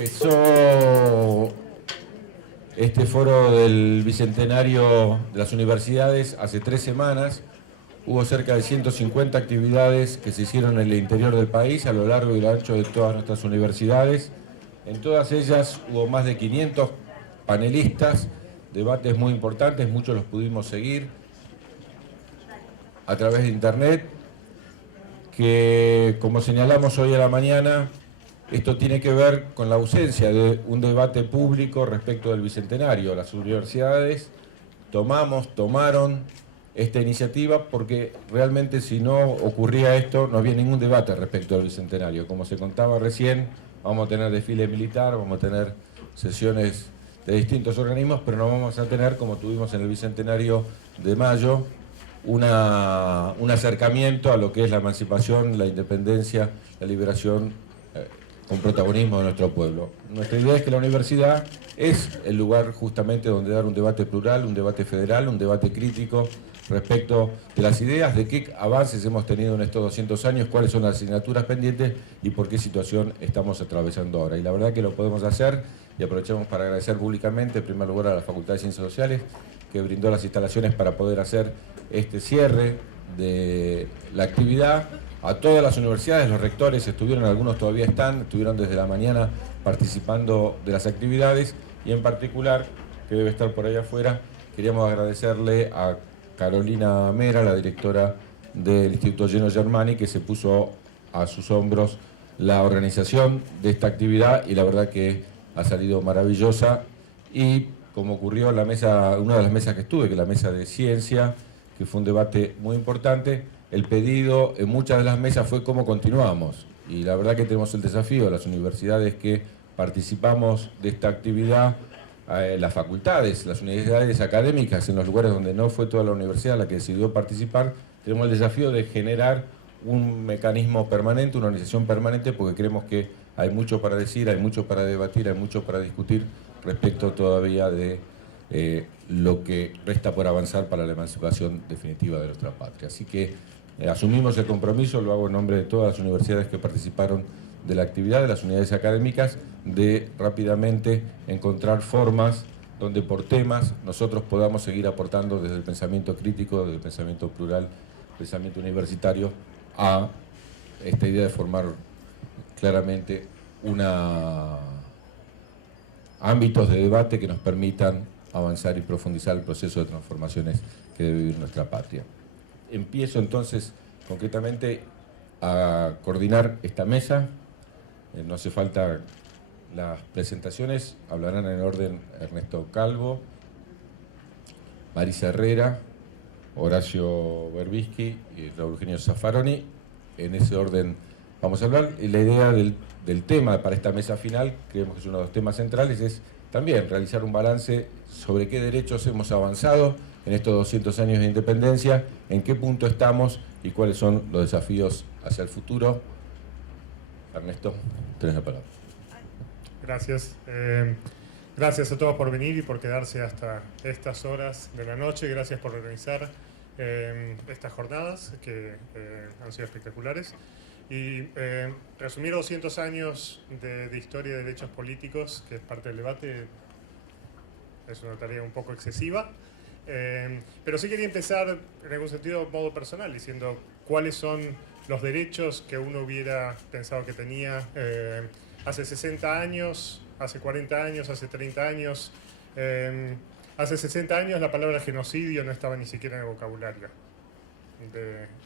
Empezó este foro del Bicentenario de las Universidades hace 3 semanas. Hubo cerca de 150 actividades que se hicieron en el interior del país, a lo largo y lo ancho de todas nuestras universidades. En todas ellas hubo más de 500 panelistas, debates muy importantes, muchos los pudimos seguir a través de internet, que, como señalamos hoy a la mañana, esto tiene que ver con la ausencia de un debate público respecto del Bicentenario. Las universidades tomaron esta iniciativa porque realmente, si no ocurría esto, no había ningún debate respecto al Bicentenario. Como se contaba recién, vamos a tener desfile militar, vamos a tener sesiones de distintos organismos, pero no vamos a tener, como tuvimos en el Bicentenario de mayo, un acercamiento a lo que es la emancipación, la independencia, la liberación con protagonismo de nuestro pueblo. Nuestra idea es que la universidad es el lugar justamente donde dar un debate plural, un debate federal, un debate crítico respecto de las ideas, de qué avances hemos tenido en estos 200 años, cuáles son las asignaturas pendientes y por qué situación estamos atravesando ahora. Y la verdad que lo podemos hacer, y aprovechamos para agradecer públicamente, en primer lugar, a la Facultad de Ciencias Sociales, que brindó las instalaciones para poder hacer este cierre de la actividad. A todas las universidades, los rectores estuvieron, algunos todavía estuvieron desde la mañana participando de las actividades, y en particular, que debe estar por ahí afuera, queríamos agradecerle a Carolina Mera, la directora del Instituto Geno Germani, que se puso a sus hombros la organización de esta actividad, y la verdad que ha salido maravillosa. Y como ocurrió en la mesa, una de las mesas que estuve, que es la mesa de ciencia, que fue un debate muy importante, el pedido en muchas de las mesas fue cómo continuamos. Y la verdad que tenemos el desafío de las universidades que participamos de esta actividad, las facultades, las universidades académicas, en los lugares donde no fue toda la universidad la que decidió participar, tenemos el desafío de generar un mecanismo permanente, una organización permanente, porque creemos que hay mucho para decir, hay mucho para debatir, hay mucho para discutir respecto todavía de lo que resta por avanzar para la emancipación definitiva de nuestra patria. Así que asumimos el compromiso, lo hago en nombre de todas las universidades que participaron de la actividad, de las unidades académicas, de rápidamente encontrar formas donde por temas nosotros podamos seguir aportando desde el pensamiento crítico, desde el pensamiento plural, pensamiento universitario, a esta idea de formar claramente ámbitos de debate que nos permitan avanzar y profundizar el proceso de transformaciones que debe vivir nuestra patria. Empiezo entonces concretamente a coordinar esta mesa. No hace falta las presentaciones, hablarán en orden Ernesto Calvo, Marisa Herrera, Horacio Berbisky y Raúl Eugenio Zaffaroni. En ese orden vamos a hablar. Y la idea del tema para esta mesa final, creemos que es uno de los temas centrales, es también realizar un balance sobre qué derechos hemos avanzado en estos 200 años de independencia, en qué punto estamos y cuáles son los desafíos hacia el futuro. Ernesto, tenés la palabra. Gracias. Gracias a todos por venir y por quedarse hasta estas horas de la noche. Gracias por organizar estas jornadas que han sido espectaculares. Y resumir 200 años de historia de derechos políticos, que es parte del debate, es una tarea un poco excesiva. Pero sí quería empezar, en algún sentido, modo personal, diciendo cuáles son los derechos que uno hubiera pensado que tenía hace 60 años, hace 40 años, hace 30 años. Hace 60 años la palabra genocidio no estaba ni siquiera en el vocabulario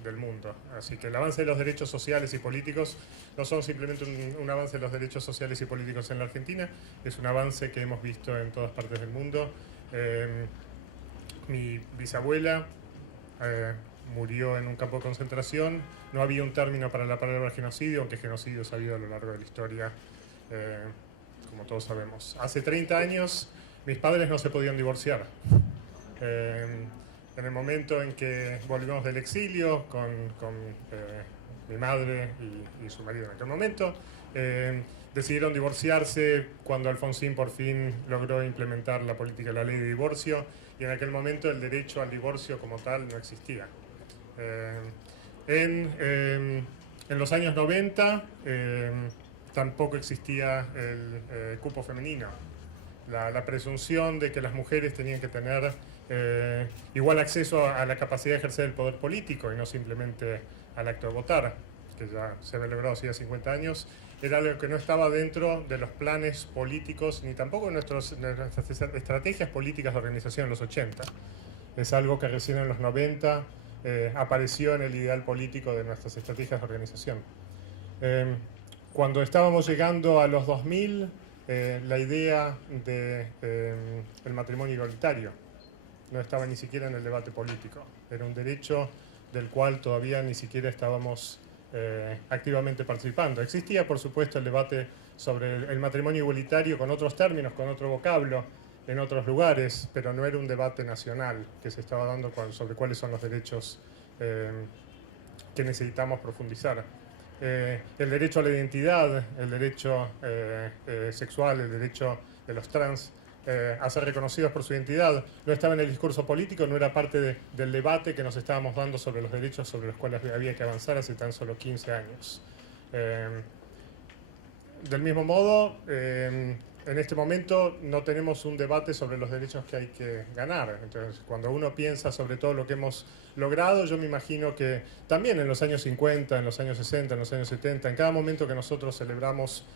del mundo. Así que el avance de los derechos sociales y políticos no son simplemente un avance de los derechos sociales y políticos en la Argentina, es un avance que hemos visto en todas partes del mundo. Mi bisabuela murió en un campo de concentración. No había un término para la palabra genocidio, aunque genocidio se ha habido a lo largo de la historia, como todos sabemos. Hace 30 años mis padres no se podían divorciar. En el momento en que volvimos del exilio con mi madre y su marido en aquel momento, decidieron divorciarse cuando Alfonsín por fin logró implementar la política de la ley de divorcio, y en aquel momento el derecho al divorcio como tal no existía. En los años 90 tampoco existía el cupo femenino. La presunción de que las mujeres tenían que tener igual acceso a la capacidad de ejercer el poder político y no simplemente al acto de votar, que ya se había logrado hacía 50 años, era algo que no estaba dentro de los planes políticos ni tampoco de nuestras estrategias políticas de organización en los 80. Es algo que recién en los 90 apareció en el ideal político de nuestras estrategias de organización. Cuando estábamos llegando a los 2000, la idea del matrimonio igualitario no estaba ni siquiera en el debate político. Era un derecho del cual todavía ni siquiera estábamos activamente participando. Existía, por supuesto, el debate sobre el matrimonio igualitario con otros términos, con otro vocablo, en otros lugares, pero no era un debate nacional que se estaba dando sobre cuáles son los derechos que necesitamos profundizar. El derecho a la identidad, el derecho sexual, el derecho de los trans a ser reconocidos por su identidad, no estaba en el discurso político, no era parte del debate que nos estábamos dando sobre los derechos sobre los cuales había que avanzar hace tan solo 15 años. Del mismo modo, en este momento no tenemos un debate sobre los derechos que hay que ganar. Entonces, cuando uno piensa sobre todo lo que hemos logrado, yo me imagino que también en los años 50, en los años 60, en los años 70, en cada momento que nosotros celebramos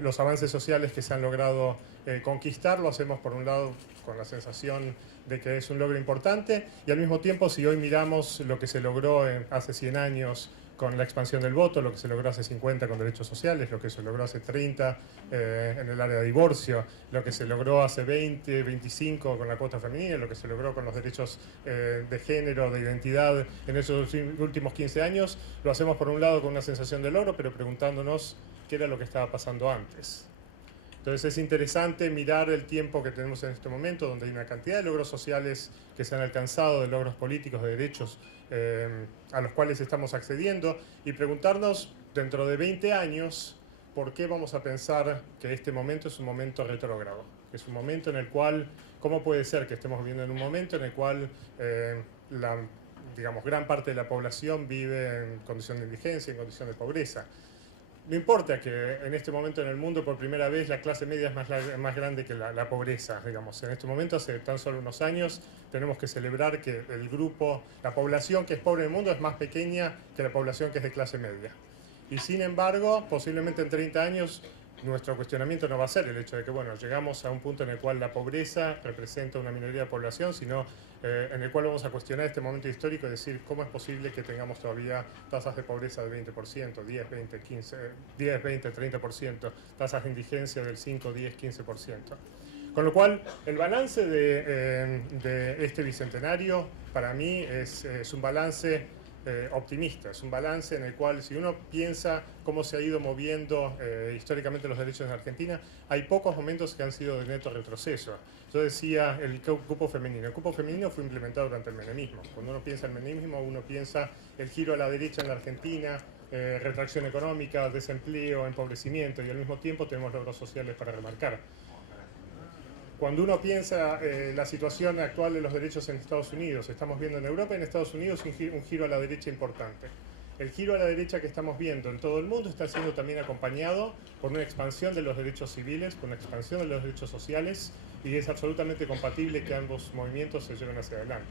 los avances sociales que se han logrado conquistar, lo hacemos por un lado con la sensación de que es un logro importante, y al mismo tiempo, si hoy miramos lo que se logró hace 100 años con la expansión del voto, lo que se logró hace 50 con derechos sociales, lo que se logró hace 30 en el área de divorcio, lo que se logró hace 20, 25 con la cuota femenina, lo que se logró con los derechos de género, de identidad en esos últimos 15 años, lo hacemos por un lado con una sensación de logro, pero preguntándonos qué era lo que estaba pasando antes. Entonces es interesante mirar el tiempo que tenemos en este momento, donde hay una cantidad de logros sociales que se han alcanzado, de logros políticos, de derechos a los cuales estamos accediendo, y preguntarnos dentro de 20 años por qué vamos a pensar que este momento es un momento retrógrado, que es un momento en el cual, ¿cómo puede ser que estemos viviendo en un momento en el cual gran parte de la población vive en condición de indigencia, en condición de pobreza? No importa que en este momento en el mundo por primera vez la clase media es más grande que la pobreza, digamos. En este momento, hace tan solo unos años, tenemos que celebrar que el grupo, la población que es pobre en el mundo es más pequeña que la población que es de clase media. Y sin embargo, posiblemente en 30 años, nuestro cuestionamiento no va a ser el hecho de que, bueno, llegamos a un punto en el cual la pobreza representa una minoría de población, sino en el cual vamos a cuestionar este momento histórico y decir cómo es posible que tengamos todavía tasas de pobreza del 20%, 10, 20, 15, 10, 20, 30%, tasas de indigencia del 5, 10, 15%. Con lo cual, el balance de este bicentenario, para mí, es un balance optimista, es un balance en el cual, si uno piensa cómo se ha ido moviendo históricamente los derechos en Argentina, hay pocos momentos que han sido de neto retroceso. Yo decía el cupo femenino. El cupo femenino fue implementado durante el menemismo. Cuando uno piensa en el menemismo, uno piensa el giro a la derecha en la Argentina, retracción económica, desempleo, empobrecimiento, y al mismo tiempo tenemos logros sociales para remarcar. Cuando uno piensa la situación actual de los derechos en Estados Unidos, estamos viendo en Europa y en Estados Unidos un giro a la derecha importante. El giro a la derecha que estamos viendo en todo el mundo está siendo también acompañado por una expansión de los derechos civiles, por una expansión de los derechos sociales, y es absolutamente compatible que ambos movimientos se lleven hacia adelante.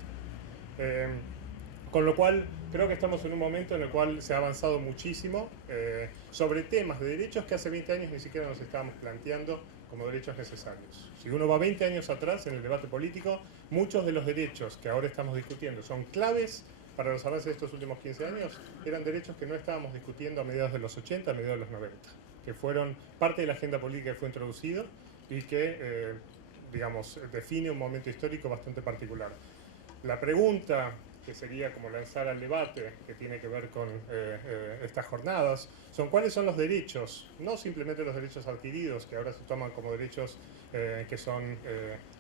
Con lo cual, creo que estamos en un momento en el cual se ha avanzado muchísimo sobre temas de derechos que hace 20 años ni siquiera nos estábamos planteando como derechos necesarios. Si uno va 20 años atrás en el debate político, muchos de los derechos que ahora estamos discutiendo son claves para los avances de estos últimos 15 años, eran derechos que no estábamos discutiendo a mediados de los 80, a mediados de los 90, que fueron parte de la agenda política que fue introducido y que, define un momento histórico bastante particular. La pregunta que sería como lanzar al debate, que tiene que ver con estas jornadas, son cuáles son los derechos, no simplemente los derechos adquiridos, que ahora se toman como derechos que son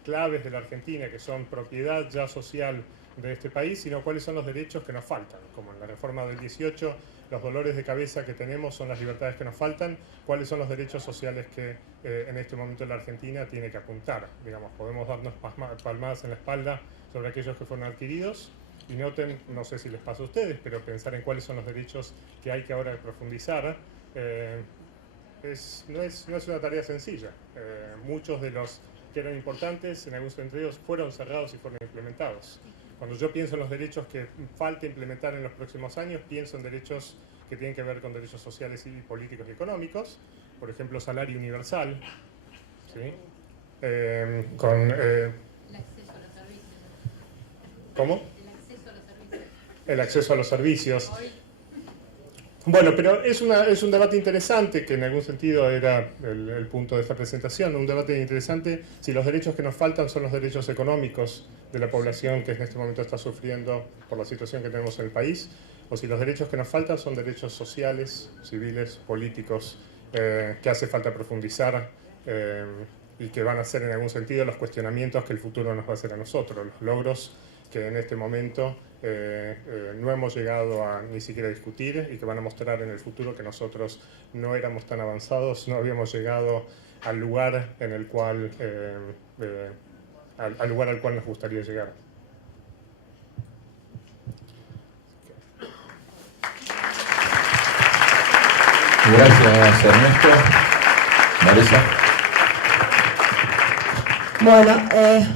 claves de la Argentina, que son propiedad ya social de este país, sino cuáles son los derechos que nos faltan, como en la reforma del 18, los dolores de cabeza que tenemos son las libertades que nos faltan, cuáles son los derechos sociales que en este momento la Argentina tiene que apuntar. Digamos, podemos darnos palmadas en la espalda sobre aquellos que fueron adquiridos, y noten, no sé si les pasa a ustedes, pero pensar en cuáles son los derechos que hay que ahora profundizar. no es una tarea sencilla. Muchos de los que eran importantes en algún sentido fueron cerrados y fueron implementados. Cuando yo pienso en los derechos que falta implementar en los próximos años, pienso en derechos que tienen que ver con derechos sociales y políticos y económicos, por ejemplo, salario universal, ¿sí? Con el acceso a los servicios. ¿Cómo? El acceso a los servicios. El acceso a los servicios. Bueno, pero es un debate interesante, que en algún sentido era el punto de esta presentación, un debate interesante si los derechos que nos faltan son los derechos económicos de la población que en este momento está sufriendo por la situación que tenemos en el país, o si los derechos que nos faltan son derechos sociales, civiles, políticos, que hace falta profundizar y que van a ser en algún sentido los cuestionamientos que el futuro nos va a hacer a nosotros, los logros que en este momento no hemos llegado a ni siquiera discutir y que van a mostrar en el futuro que nosotros no éramos tan avanzados, no habíamos llegado al lugar en el cual al lugar al cual nos gustaría llegar. Gracias, Ernesto. Marisa. Bueno,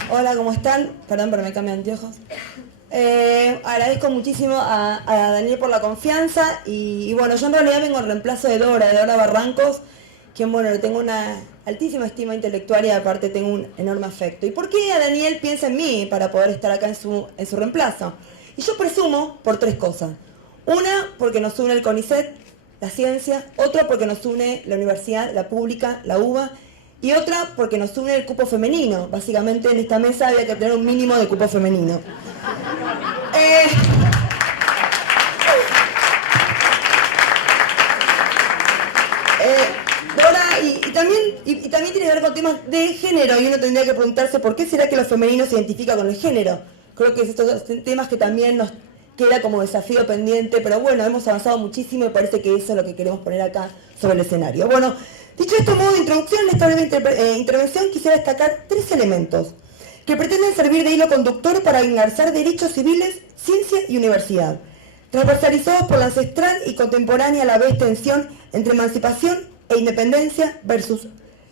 hola, ¿cómo están? Perdón, pero me cambian anteojos. Agradezco muchísimo a Daniel por la confianza y bueno, yo en realidad vengo en reemplazo de Dora Barrancos, quien bueno, le tengo una altísima estima intelectual y aparte tengo un enorme afecto. ¿Y por qué a Daniel piensa en mí para poder estar acá en su reemplazo? Y yo presumo por tres cosas. Una, porque nos une el CONICET, la ciencia. Otra, porque nos une la universidad, la pública, la UBA. Y otra, porque nos une el cupo femenino. Básicamente en esta mesa había que tener un mínimo de cupo femenino. Dora, y también tiene que ver con temas de género, y uno tendría que preguntarse por qué será que lo femenino se identifica con el género. Creo que estos son temas que también nos queda como desafío pendiente, pero bueno, hemos avanzado muchísimo y parece que eso es lo que queremos poner acá sobre el escenario. Bueno, dicho esto, modo de introducción, en esta breve intervención quisiera destacar tres elementos que pretenden servir de hilo conductor para engarzar derechos civiles, ciencia y universidad, transversalizados por la ancestral y contemporánea a la vez tensión entre emancipación e independencia versus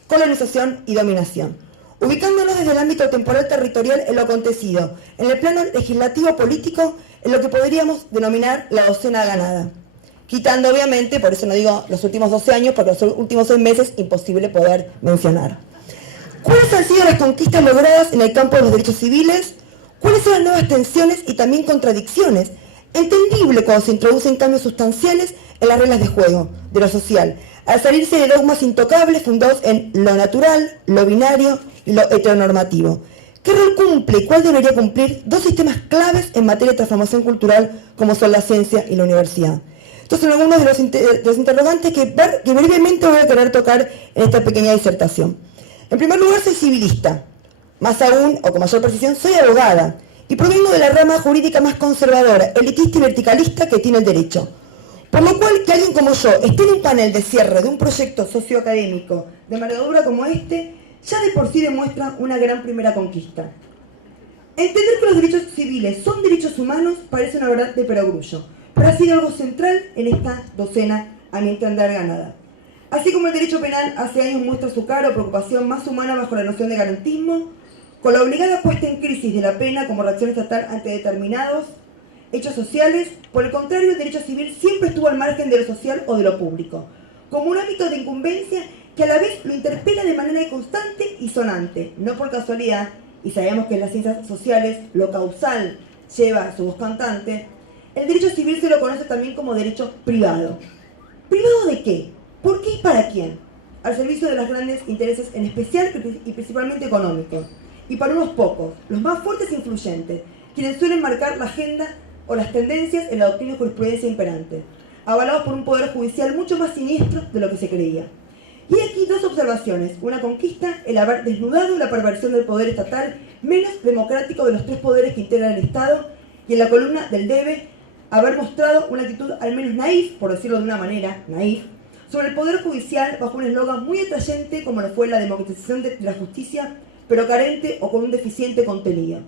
colonización y dominación, ubicándonos desde el ámbito temporal territorial en lo acontecido, en el plano legislativo político, en lo que podríamos denominar la docena ganada. Quitando obviamente, por eso no digo los últimos 12 años, porque los últimos 6 meses imposible poder mencionar. ¿Cuáles han sido las conquistas logradas en el campo de los derechos civiles? ¿Cuáles son las nuevas tensiones y también contradicciones? Entendible cuando se introducen cambios sustanciales en las reglas de juego, de lo social, al salirse de dogmas intocables fundados en lo natural, lo binario y lo heteronormativo. ¿Qué rol cumple y cuál debería cumplir dos sistemas claves en materia de transformación cultural como son la ciencia y la universidad? Estos son algunos de los interrogantes que brevemente voy a querer tocar en esta pequeña disertación. En primer lugar, soy civilista. Más aún, o con mayor precisión, soy abogada. Y provengo de la rama jurídica más conservadora, elitista y verticalista que tiene el derecho. Por lo cual, que alguien como yo esté en un panel de cierre de un proyecto socioacadémico de envergadura como este, ya de por sí demuestra una gran primera conquista. Entender que los derechos civiles son derechos humanos parece una verdad de perogrullo, pero ha sido algo central en esta docena, a mi entender, ganada. Así como el derecho penal hace años muestra su cara o preocupación más humana bajo la noción de garantismo, con la obligada puesta en crisis de la pena como reacción estatal ante determinados hechos sociales, por el contrario, el derecho civil siempre estuvo al margen de lo social o de lo público, como un ámbito de incumbencia que a la vez lo interpela de manera constante y sonante, no por casualidad, y sabemos que en las ciencias sociales lo causal lleva su voz cantante. El derecho civil se lo conoce también como derecho privado. ¿Privado de qué? ¿Por qué y para quién? Al servicio de los grandes intereses, en especial y principalmente económicos, y para unos pocos, los más fuertes e influyentes, quienes suelen marcar la agenda o las tendencias en la doctrina y jurisprudencia imperante, avalados por un poder judicial mucho más siniestro de lo que se creía. Y hay aquí dos observaciones. Una conquista, el haber desnudado la perversión del poder estatal menos democrático de los tres poderes que integran el Estado, y en la columna del debe, haber mostrado una actitud al menos naif, por decirlo de una manera, naif, sobre el poder judicial bajo un eslogan muy atrayente como lo fue la democratización de la justicia, pero carente o con un deficiente contenido.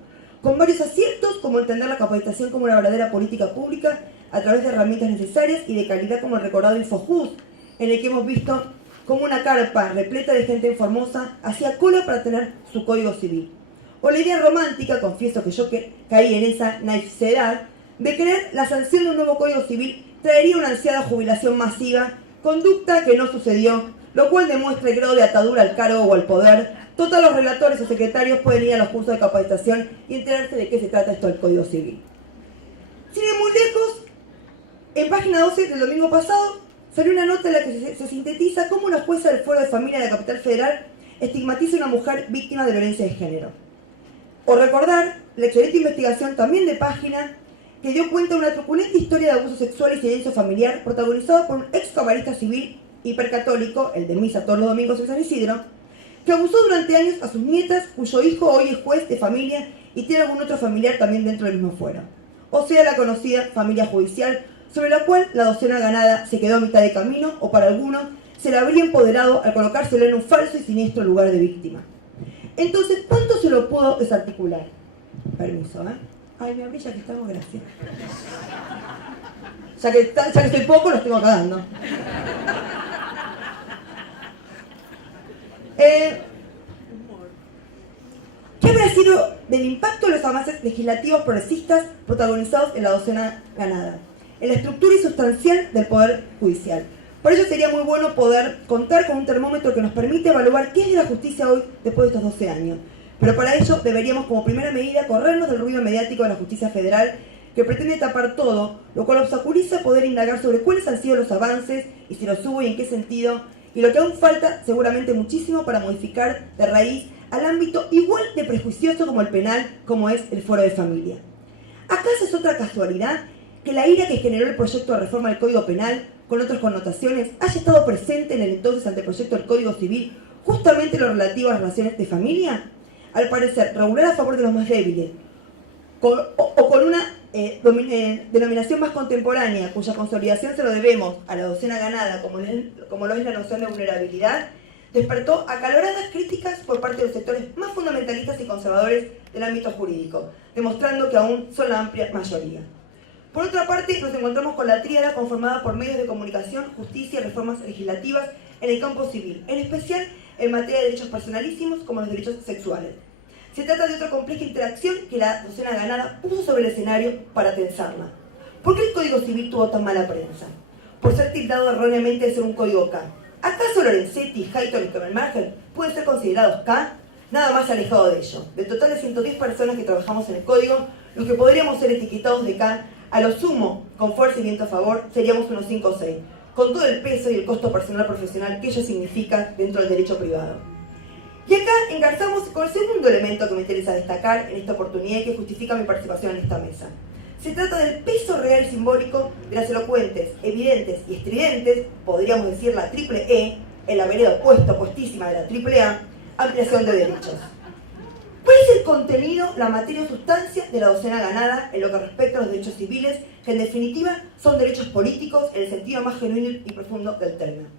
Con varios aciertos, como entender la capacitación como una verdadera política pública a través de herramientas necesarias y de calidad como el recordado InfoJust, en el que hemos visto como una carpa repleta de gente en Formosa hacía cola para tener su código civil. O la idea romántica, confieso que yo caí en esa naivedad, de creer la sanción de un nuevo código civil traería una ansiada jubilación masiva, conducta que no sucedió, lo cual demuestra el grado de atadura al cargo o al poder. Todos los relatores o secretarios pueden ir a los cursos de capacitación y enterarse de qué se trata esto del Código Civil. Sin ir muy lejos, en página 12 del domingo pasado salió una nota en la que se sintetiza cómo una jueza del Fuero de Familia de la capital federal estigmatiza a una mujer víctima de violencia de género. O recordar la excelente investigación también de página que dio cuenta de una truculenta historia de abuso sexual y silencio familiar protagonizado por un ex camarista civil hipercatólico, el de misa todos los domingos en San Isidro, que abusó durante años a sus nietas, cuyo hijo hoy es juez de familia y tiene algún otro familiar también dentro del mismo fuero. O sea, la conocida familia judicial, sobre la cual la docena ganada se quedó a mitad de camino, o para algunos se la habría empoderado al colocárselo en un falso y siniestro lugar de víctima. Entonces, ¿cuánto se lo puedo desarticular? Permiso, ¿eh? Ay, me abrí ya que estamos, gracias. Ya que estoy poco, los tengo acá dando. ¿Qué habrá sido del impacto de los avances legislativos progresistas protagonizados en la docena ganada? En la estructura insustancial del Poder Judicial. Por ello sería muy bueno poder contar con un termómetro que nos permite evaluar qué es de la justicia hoy después de estos 12 años. Pero para ello deberíamos como primera medida corrernos del ruido mediático de la justicia federal que pretende tapar todo, lo cual obstaculiza poder indagar sobre cuáles han sido los avances y si los hubo y en qué sentido, y lo que aún falta seguramente muchísimo para modificar de raíz al ámbito igual de prejuicioso como el penal, como es el Fuero de Familia. ¿Acaso es otra casualidad que la ira que generó el proyecto de reforma del Código Penal, con otras connotaciones, haya estado presente en el entonces anteproyecto del Código Civil, justamente lo relativo a las relaciones de familia? Al parecer, regular a favor de los más débiles, o con una denominación más contemporánea, cuya consolidación se lo debemos a la docena ganada, como lo es la noción de vulnerabilidad, despertó acaloradas críticas por parte de los sectores más fundamentalistas y conservadores del ámbito jurídico, demostrando que aún son la amplia mayoría. Por otra parte, nos encontramos con la tríada conformada por medios de comunicación, justicia y reformas legislativas en el campo civil, en especial en materia de derechos personalísimos como los derechos sexuales. Se trata de otra compleja interacción que la docena ganada puso sobre el escenario para tensarla. ¿Por qué el Código Civil tuvo tan mala prensa? Por ser tildado erróneamente de ser un código K. ¿Acaso Lorenzetti, Hayton y Kemmelmacher pueden ser considerados K? Nada más alejado de ello. Del total de 110 personas que trabajamos en el código, los que podríamos ser etiquetados de K, a lo sumo, con fuerza y viento a favor, seríamos unos 5 o 6, con todo el peso y el costo personal profesional que ello significa dentro del derecho privado. Y acá engarzamos con el segundo elemento que me interesa destacar en esta oportunidad y que justifica mi participación en esta mesa. Se trata del peso real y simbólico de las elocuentes, evidentes y estridentes, podríamos decir la triple E, en la vereda opuestísima de la triple A, ampliación de derechos. ¿Cuál es el contenido, la materia o sustancia de la docena ganada en lo que respecta a los derechos civiles, que en definitiva son derechos políticos en el sentido más genuino y profundo del término?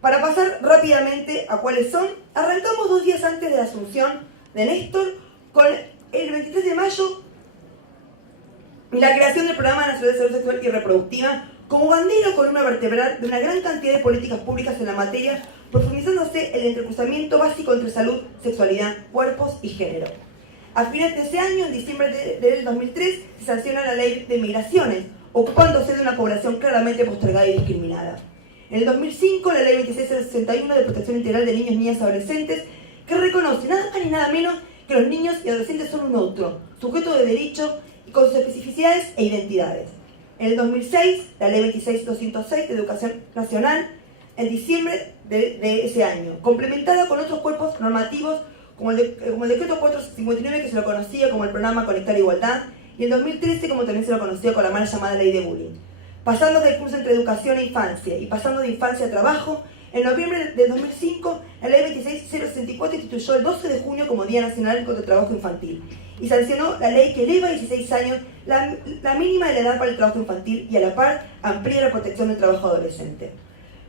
Para pasar rápidamente a cuáles son, arrancamos 2 días antes de la asunción de Néstor con el 23 de mayo la creación del Programa Nacional de Salud Sexual y Reproductiva como bandera o columna vertebral de una gran cantidad de políticas públicas en la materia, profundizándose el entrecruzamiento básico entre salud, sexualidad, cuerpos y género. A fines de ese año, en diciembre del 2003, se sanciona la Ley de Migraciones, ocupándose de una población claramente postergada y discriminada. En el 2005, la Ley 2661 de Protección Integral de Niños, Niñas y Adolescentes, que reconoce nada más ni nada menos que los niños y adolescentes son un otro, sujeto de derecho y con sus especificidades e identidades. En el 2006, la Ley 26206 de Educación Nacional, en diciembre de ese año, complementada con otros cuerpos normativos como el Decreto 459, que se lo conocía como el Programa Conectar Igualdad, y en 2013 como también se lo conocía con la mal llamada Ley de Bullying. Pasando del curso entre educación e infancia y pasando de infancia a trabajo, en noviembre de 2005, la Ley 26064 instituyó el 12 de junio como Día Nacional contra el Trabajo Infantil y sancionó la ley que eleva a 16 años la mínima de la edad para el trabajo infantil y a la par amplía la protección del trabajo adolescente.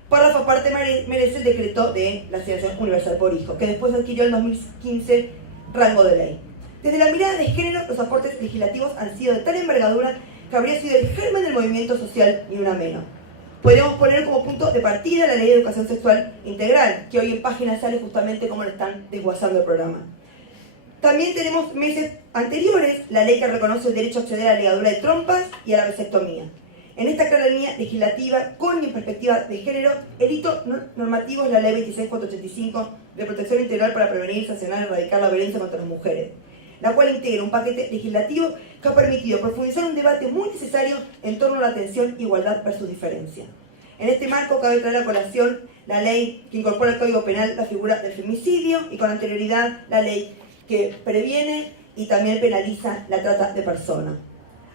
Párrafo aparte merece el decreto de la Asignación Universal por Hijo, que después adquirió en 2015 rango de ley. Desde la mirada de género, los aportes legislativos han sido de tal envergadura que habría sido el germen del movimiento social, ni una menos. Podríamos poner como punto de partida la Ley de Educación Sexual Integral, que hoy en página sale justamente como lo están desguazando el programa. También tenemos meses anteriores la ley que reconoce el derecho a acceder a la ligadura de trompas y a la vasectomía. En esta clara línea legislativa, con y en perspectiva de género, el hito normativo es la Ley 26485 de Protección Integral para prevenir, sancionar y erradicar la violencia contra las mujeres, la cual integra un paquete legislativo que ha permitido profundizar un debate muy necesario en torno a la atención, igualdad versus diferencia. En este marco cabe traer a colación la ley que incorpora al Código Penal la figura del femicidio y con anterioridad la ley que previene y también penaliza la trata de personas.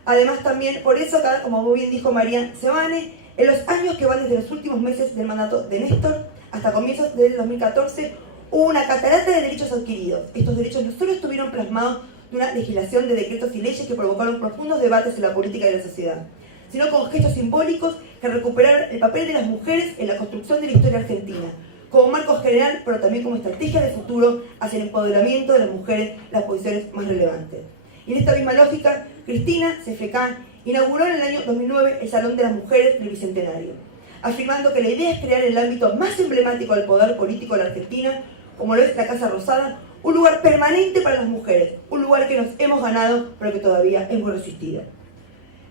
Además también, por eso, como muy bien dijo María Sebane, en los años que van desde los últimos meses del mandato de Néstor hasta comienzos del 2014, hubo una catarata de derechos adquiridos. Estos derechos no solo estuvieron plasmados de una legislación de decretos y leyes que provocaron profundos debates en la política y en la sociedad, sino con gestos simbólicos que recuperaron el papel de las mujeres en la construcción de la historia argentina, como marco general, pero también como estrategia de futuro hacia el empoderamiento de las mujeres en las posiciones más relevantes. Y en esta misma lógica, Cristina CFK inauguró en el año 2009 el Salón de las Mujeres del Bicentenario, afirmando que la idea es crear el ámbito más emblemático del poder político de la Argentina, como lo es la Casa Rosada, un lugar permanente para las mujeres, un lugar que nos hemos ganado, pero que todavía es muy resistido.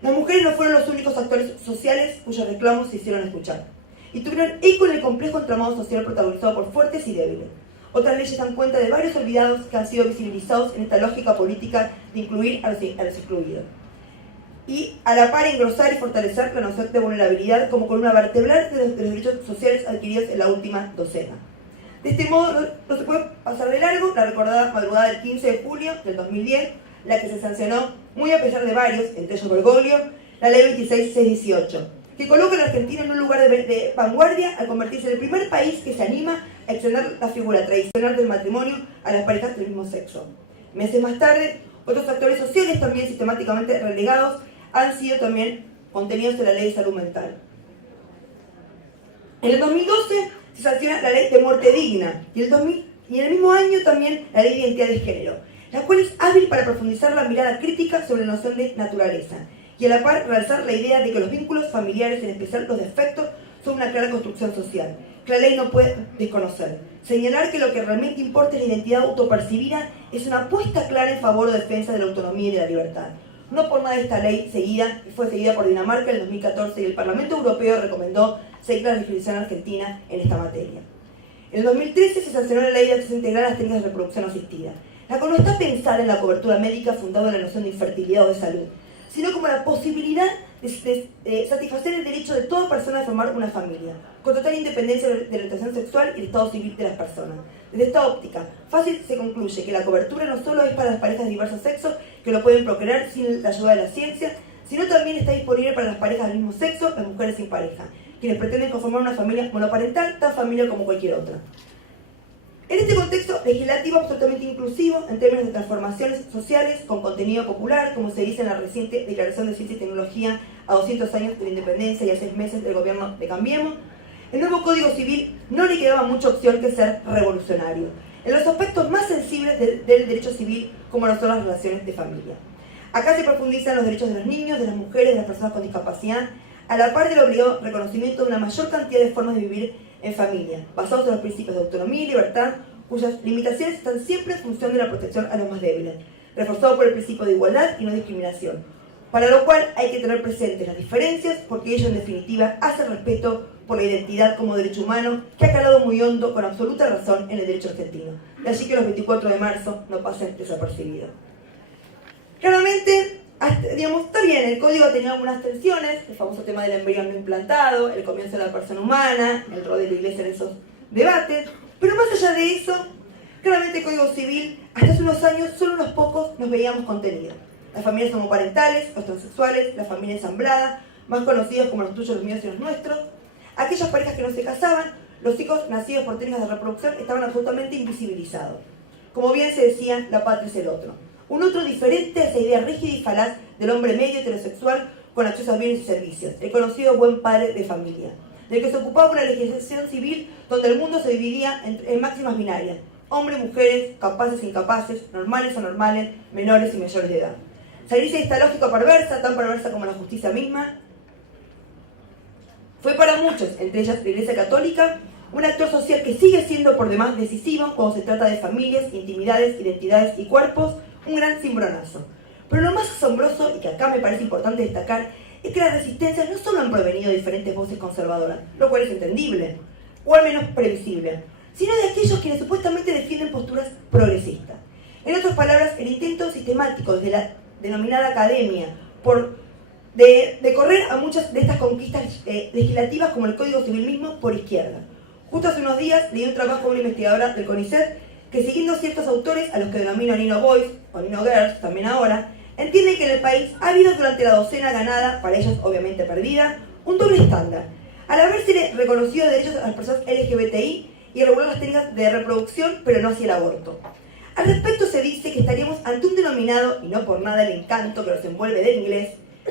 Las mujeres no fueron los únicos actores sociales cuyos reclamos se hicieron escuchar, y tuvieron eco en el complejo entramado social protagonizado por fuertes y débiles. Otras leyes dan cuenta de varios olvidados que han sido visibilizados en esta lógica política de incluir a los excluidos. Y a la par engrosar y fortalecer la noción de vulnerabilidad como columna vertebral de los derechos sociales adquiridos en la última docena. De este modo no se puede pasar de largo la recordada madrugada del 15 de julio del 2010, la que se sancionó, muy a pesar de varios, entre ellos Bergoglio, la Ley 26618, que coloca a la Argentina en un lugar de vanguardia al convertirse en el primer país que se anima a extender la figura tradicional del matrimonio a las parejas del mismo sexo. Meses más tarde, otros actores sociales también sistemáticamente relegados han sido también contenidos en la Ley de Salud Mental. En el 2012 se sanciona la Ley de Muerte Digna y en el mismo año también la Ley de Identidad de Género, la cual es hábil para profundizar la mirada crítica sobre la noción de naturaleza y a la par realzar la idea de que los vínculos familiares, en especial los de afecto, son una clara construcción social, que la ley no puede desconocer. Señalar que lo que realmente importa es la identidad autopercibida es una apuesta clara en favor o defensa de la autonomía y de la libertad. No por nada esta ley fue seguida por Dinamarca en el 2014 y el Parlamento Europeo recomendó seguir la legislación argentina en esta materia. En el 2013 se sancionó la Ley de Acceso Integral a las técnicas de reproducción asistida, la cual no está pensada en la cobertura médica fundada en la noción de infertilidad o de salud, sino como la posibilidad de satisfacer el derecho de toda persona a formar una familia, con total independencia de la orientación sexual y el estado civil de las personas. Desde esta óptica, fácil se concluye que la cobertura no solo es para las parejas de diversos sexos que lo pueden procrear sin la ayuda de la ciencia, sino también está disponible para las parejas del mismo sexo, las mujeres sin pareja, quienes pretenden conformar una familia monoparental, tan familiar como cualquier otra. En este contexto legislativo absolutamente inclusivo, en términos de transformaciones sociales con contenido popular, como se dice en la reciente Declaración de Ciencia y Tecnología a 200 años de la independencia y a 6 meses del gobierno de Cambiemos, el nuevo Código Civil no le quedaba mucha opción que ser revolucionario, en los aspectos más sensibles del derecho civil, como lo son las relaciones de familia. Acá se profundizan los derechos de los niños, de las mujeres, de las personas con discapacidad, a la par del obligado reconocimiento de una mayor cantidad de formas de vivir en familia, basados en los principios de autonomía y libertad, cuyas limitaciones están siempre en función de la protección a los más débiles, reforzado por el principio de igualdad y no discriminación, para lo cual hay que tener presentes las diferencias, porque ello en definitiva hace respeto por la identidad como derecho humano, que ha calado muy hondo con absoluta razón en el derecho argentino. De allí que los 24 de marzo no pasen desapercibidos. Claramente, está bien, el código ha tenido algunas tensiones, el famoso tema del embrión no implantado, el comienzo de la persona humana, el rol de la iglesia en esos debates, pero más allá de eso, claramente el Código Civil, hasta hace unos años, solo unos pocos nos veíamos contenido. Las familias homoparentales, los transexuales, la familia ensamblada, más conocidos como los tuyos, los míos y los nuestros, aquellas parejas que no se casaban, los hijos nacidos por técnicas de reproducción estaban absolutamente invisibilizados. Como bien se decía, la patria es el otro. Un otro diferente a esa idea rígida y falaz del hombre medio heterosexual con acceso a bienes y servicios, el conocido buen padre de familia, del que se ocupaba una legislación civil donde el mundo se dividía en máximas binarias, hombres, mujeres, capaces, incapaces, normales o normales, menores y mayores de edad. Salirse de esta lógica perversa, tan perversa como la justicia misma, Fue para muchos, entre ellas la Iglesia Católica, un actor social que sigue siendo por demás decisivo cuando se trata de familias, intimidades, identidades y cuerpos, un gran cimbronazo. Pero lo más asombroso, y que acá me parece importante destacar, es que las resistencias no solo han provenido de diferentes voces conservadoras, lo cual es entendible, o al menos previsible, sino de aquellos quienes supuestamente defienden posturas progresistas. En otras palabras, el intento sistemático desde la denominada academia de correr a muchas de estas conquistas legislativas como el Código Civil mismo por izquierda. Justo hace unos días leí un trabajo de una investigadora del CONICET que, siguiendo ciertos autores, a los que denomino Nino Boys o Nino Girls también ahora, entienden que en el país ha habido durante la docena ganada, para ellos obviamente perdida, un doble estándar. Al haberse reconocido derechos a las personas LGBTI y regular las técnicas de reproducción, pero no hacia el aborto. Al respecto se dice que estaríamos ante un denominado, y no por nada el encanto que los envuelve del inglés,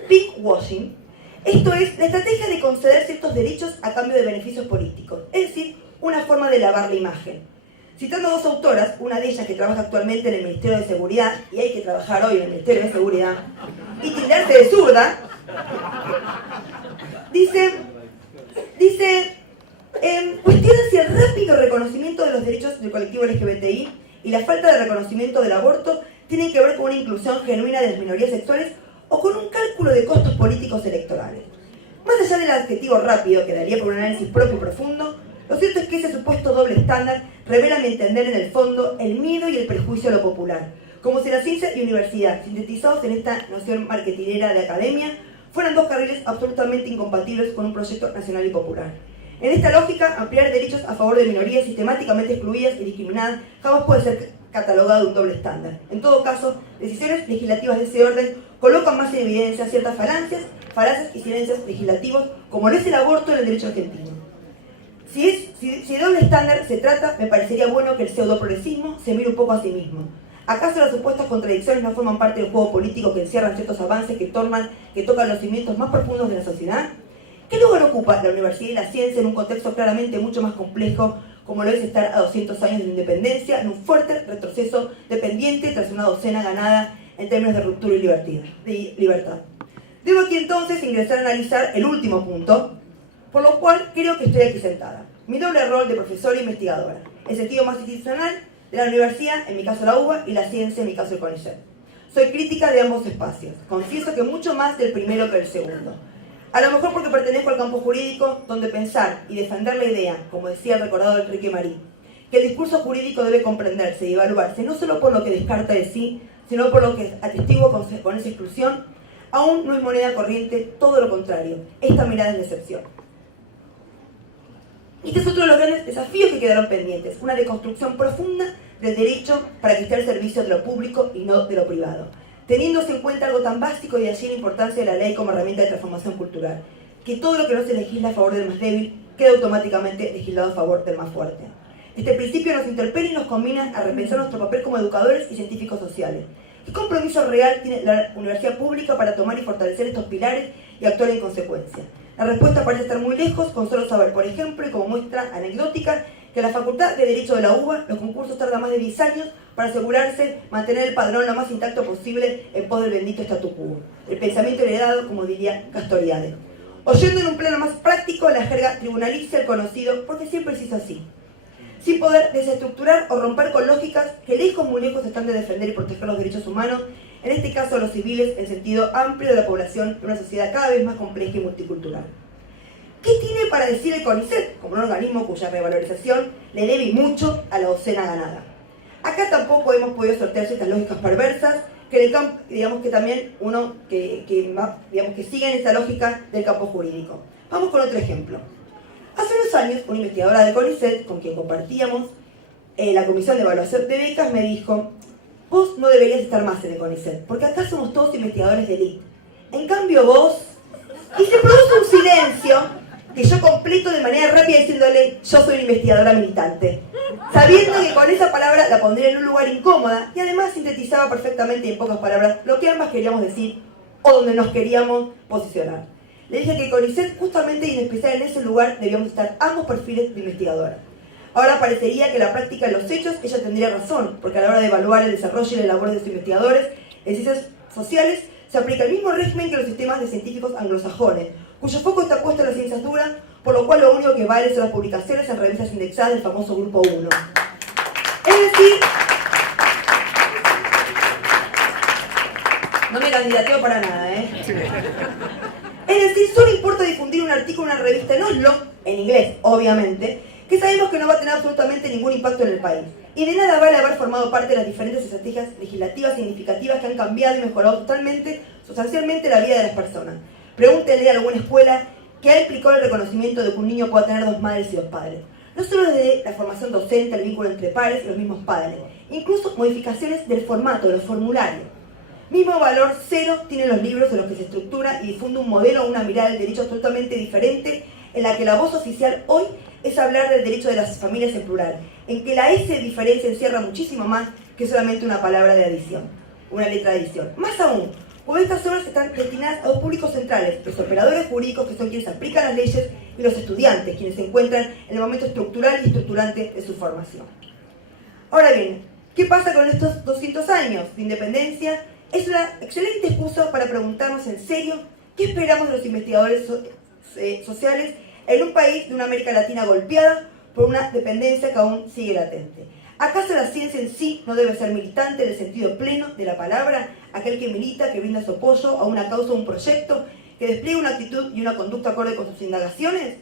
pinkwashing. Esto es, la estrategia de conceder ciertos derechos a cambio de beneficios políticos, es decir, una forma de lavar la imagen. Citando a dos autoras, una de ellas que trabaja actualmente en el Ministerio de Seguridad, y hay que trabajar hoy en el Ministerio de Seguridad, y tildarse de zurda, dice cuestiona si el rápido reconocimiento de los derechos del colectivo LGBTI y la falta de reconocimiento del aborto tienen que ver con una inclusión genuina de las minorías sexuales o con un cálculo de costos políticos electorales. Más allá del adjetivo rápido, que daría por un análisis propio y profundo, lo cierto es que ese supuesto doble estándar revela a mi entender en el fondo el miedo y el prejuicio a lo popular, como si la ciencia y universidad, sintetizados en esta noción marketinera de academia, fueran dos carriles absolutamente incompatibles con un proyecto nacional y popular. En esta lógica, ampliar derechos a favor de minorías sistemáticamente excluidas y discriminadas jamás puede ser catalogado de un doble estándar. En todo caso, decisiones legislativas de ese orden colocan más en evidencia ciertas falacias y silencios legislativos, como lo es el aborto en el derecho argentino. Si de doble estándar se trata, me parecería bueno que el pseudoprogresismo se mire un poco a sí mismo. ¿Acaso las supuestas contradicciones no forman parte del juego político que encierran ciertos avances que tocan los cimientos más profundos de la sociedad? ¿Qué lugar ocupa la universidad y la ciencia en un contexto claramente mucho más complejo, como lo es estar a 200 años de independencia, en un fuerte retroceso dependiente tras una docena ganada en términos de ruptura y libertad? Debo aquí entonces ingresar a analizar el último punto, por lo cual creo que estoy aquí sentada. Mi doble rol de profesora e investigadora, el sentido más institucional de la universidad, en mi caso la UBA, y la ciencia, en mi caso el CONICET. Soy crítica de ambos espacios, confieso que mucho más del primero que del segundo. A lo mejor porque pertenezco al campo jurídico, donde pensar y defender la idea, como decía el recordado Enrique Marí, que el discurso jurídico debe comprenderse y evaluarse no solo por lo que descarta de sí, sino por lo que atestigua con esa exclusión, aún no es moneda corriente, todo lo contrario, esta mirada es de excepción. Este es otro de los grandes desafíos que quedaron pendientes, una deconstrucción profunda del derecho para que esté al servicio de lo público y no de lo privado, teniéndose en cuenta algo tan básico y allí la importancia de la ley como herramienta de transformación cultural, que todo lo que no se legisla a favor del más débil queda automáticamente legislado a favor del más fuerte. Este principio nos interpela y nos combina a repensar nuestro papel como educadores y científicos sociales. ¿Qué compromiso real tiene la universidad pública para tomar y fortalecer estos pilares y actuar en consecuencia? La respuesta parece estar muy lejos, con solo saber, por ejemplo, y como muestra anecdótica, que en la Facultad de Derecho de la UBA los concursos tardan más de 10 años para asegurarse mantener el padrón lo más intacto posible en pos del bendito statu quo. El pensamiento heredado, como diría Castoriadis. Oyendo en un plano más práctico la jerga tribunalicia, el conocido, porque siempre se hizo así. Sin poder desestructurar o romper con lógicas que lejos, muy lejos están de defender y proteger los derechos humanos, en este caso los civiles, en sentido amplio de la población, en una sociedad cada vez más compleja y multicultural. ¿Qué tiene para decir el CONICET, como un organismo cuya revalorización le debe y mucho a la docena ganada? Acá tampoco hemos podido sortear ciertas lógicas perversas, que digamos que también uno que siguen esa lógica del campo jurídico. Vamos con otro ejemplo. Hace unos años, una investigadora del CONICET, con quien compartíamos la comisión de evaluación de becas, me dijo: vos no deberías estar más en el CONICET, porque acá somos todos investigadores de élite. En cambio vos... Y se produce un silencio que yo completo de manera rápida diciéndole: yo soy una investigadora militante, sabiendo que con esa palabra la pondría en un lugar incómoda, y además sintetizaba perfectamente y en pocas palabras lo que ambas queríamos decir o donde nos queríamos posicionar. Le dije que CONICET, justamente y en especial en ese lugar, debíamos estar ambos perfiles de investigadora. Ahora parecería que en la práctica de los hechos ella tendría razón, porque a la hora de evaluar el desarrollo y la labor de los investigadores en ciencias sociales se aplica el mismo régimen que los sistemas de científicos anglosajones, cuyo foco está puesto en las ciencias duras, por lo cual lo único que vale son las publicaciones en revistas indexadas del famoso Grupo 1. Es decir, no me candidateo para nada, ¿eh? Es decir, solo importa difundir un artículo en una revista en Oslo, en inglés, obviamente, que sabemos que no va a tener absolutamente ningún impacto en el país. Y de nada vale haber formado parte de las diferentes estrategias legislativas significativas que han cambiado y mejorado totalmente, sustancialmente la vida de las personas. Pregúntenle a alguna escuela que ha implicado el reconocimiento de que un niño pueda tener 2 madres y 2 padres. No solo desde la formación docente, el vínculo entre pares y los mismos padres, incluso modificaciones del formato, de los formularios. Mismo valor cero tienen los libros en los que se estructura y difunde un modelo o una mirada del derecho absolutamente diferente, en la que la voz oficial hoy es hablar del derecho de las familias en plural, en que la S de diferencia encierra muchísimo más que solamente una palabra de adición, una letra de adición. Más aún, porque estas obras están destinadas a 2 públicos centrales, los operadores jurídicos, que son quienes aplican las leyes, y los estudiantes, quienes se encuentran en el momento estructural y estructurante de su formación. Ahora bien, ¿qué pasa con estos 200 años de independencia? Es una excelente excusa para preguntarnos en serio qué esperamos de los investigadores sociales en un país de una América Latina golpeada por una dependencia que aún sigue latente. ¿Acaso la ciencia en sí no debe ser militante en el sentido pleno de la palabra? Aquel que milita, que brinda su apoyo a una causa o un proyecto, que despliega una actitud y una conducta acorde con sus indagaciones.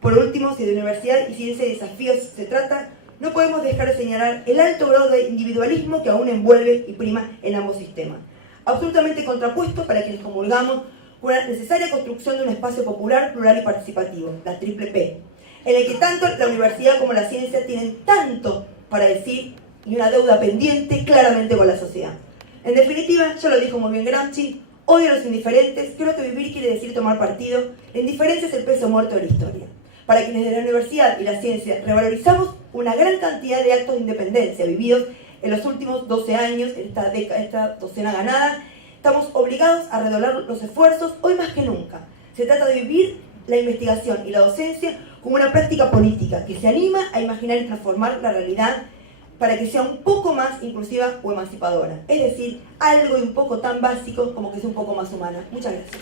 Por último, si de universidad y ciencia de desafíos se trata, no podemos dejar de señalar el alto grado de individualismo que aún envuelve y prima en ambos sistemas. Absolutamente contrapuesto para quienes comulgamos con la necesaria construcción de un espacio popular, plural y participativo, la triple P, en el que tanto la universidad como la ciencia tienen tanto para decir y una deuda pendiente claramente con la sociedad. En definitiva, ya lo dijo muy bien Gramsci, odio a los indiferentes, creo que vivir quiere decir tomar partido, la indiferencia es el peso muerto de la historia. Para quienes de la universidad y la ciencia revalorizamos una gran cantidad de actos de independencia vividos en los últimos 12 años, en esta docena ganada, estamos obligados a redoblar los esfuerzos hoy más que nunca. Se trata de vivir la investigación y la docencia como una práctica política que se anima a imaginar y transformar la realidad para que sea un poco más inclusiva o emancipadora. Es decir, algo y un poco tan básico como que sea un poco más humana. Muchas gracias.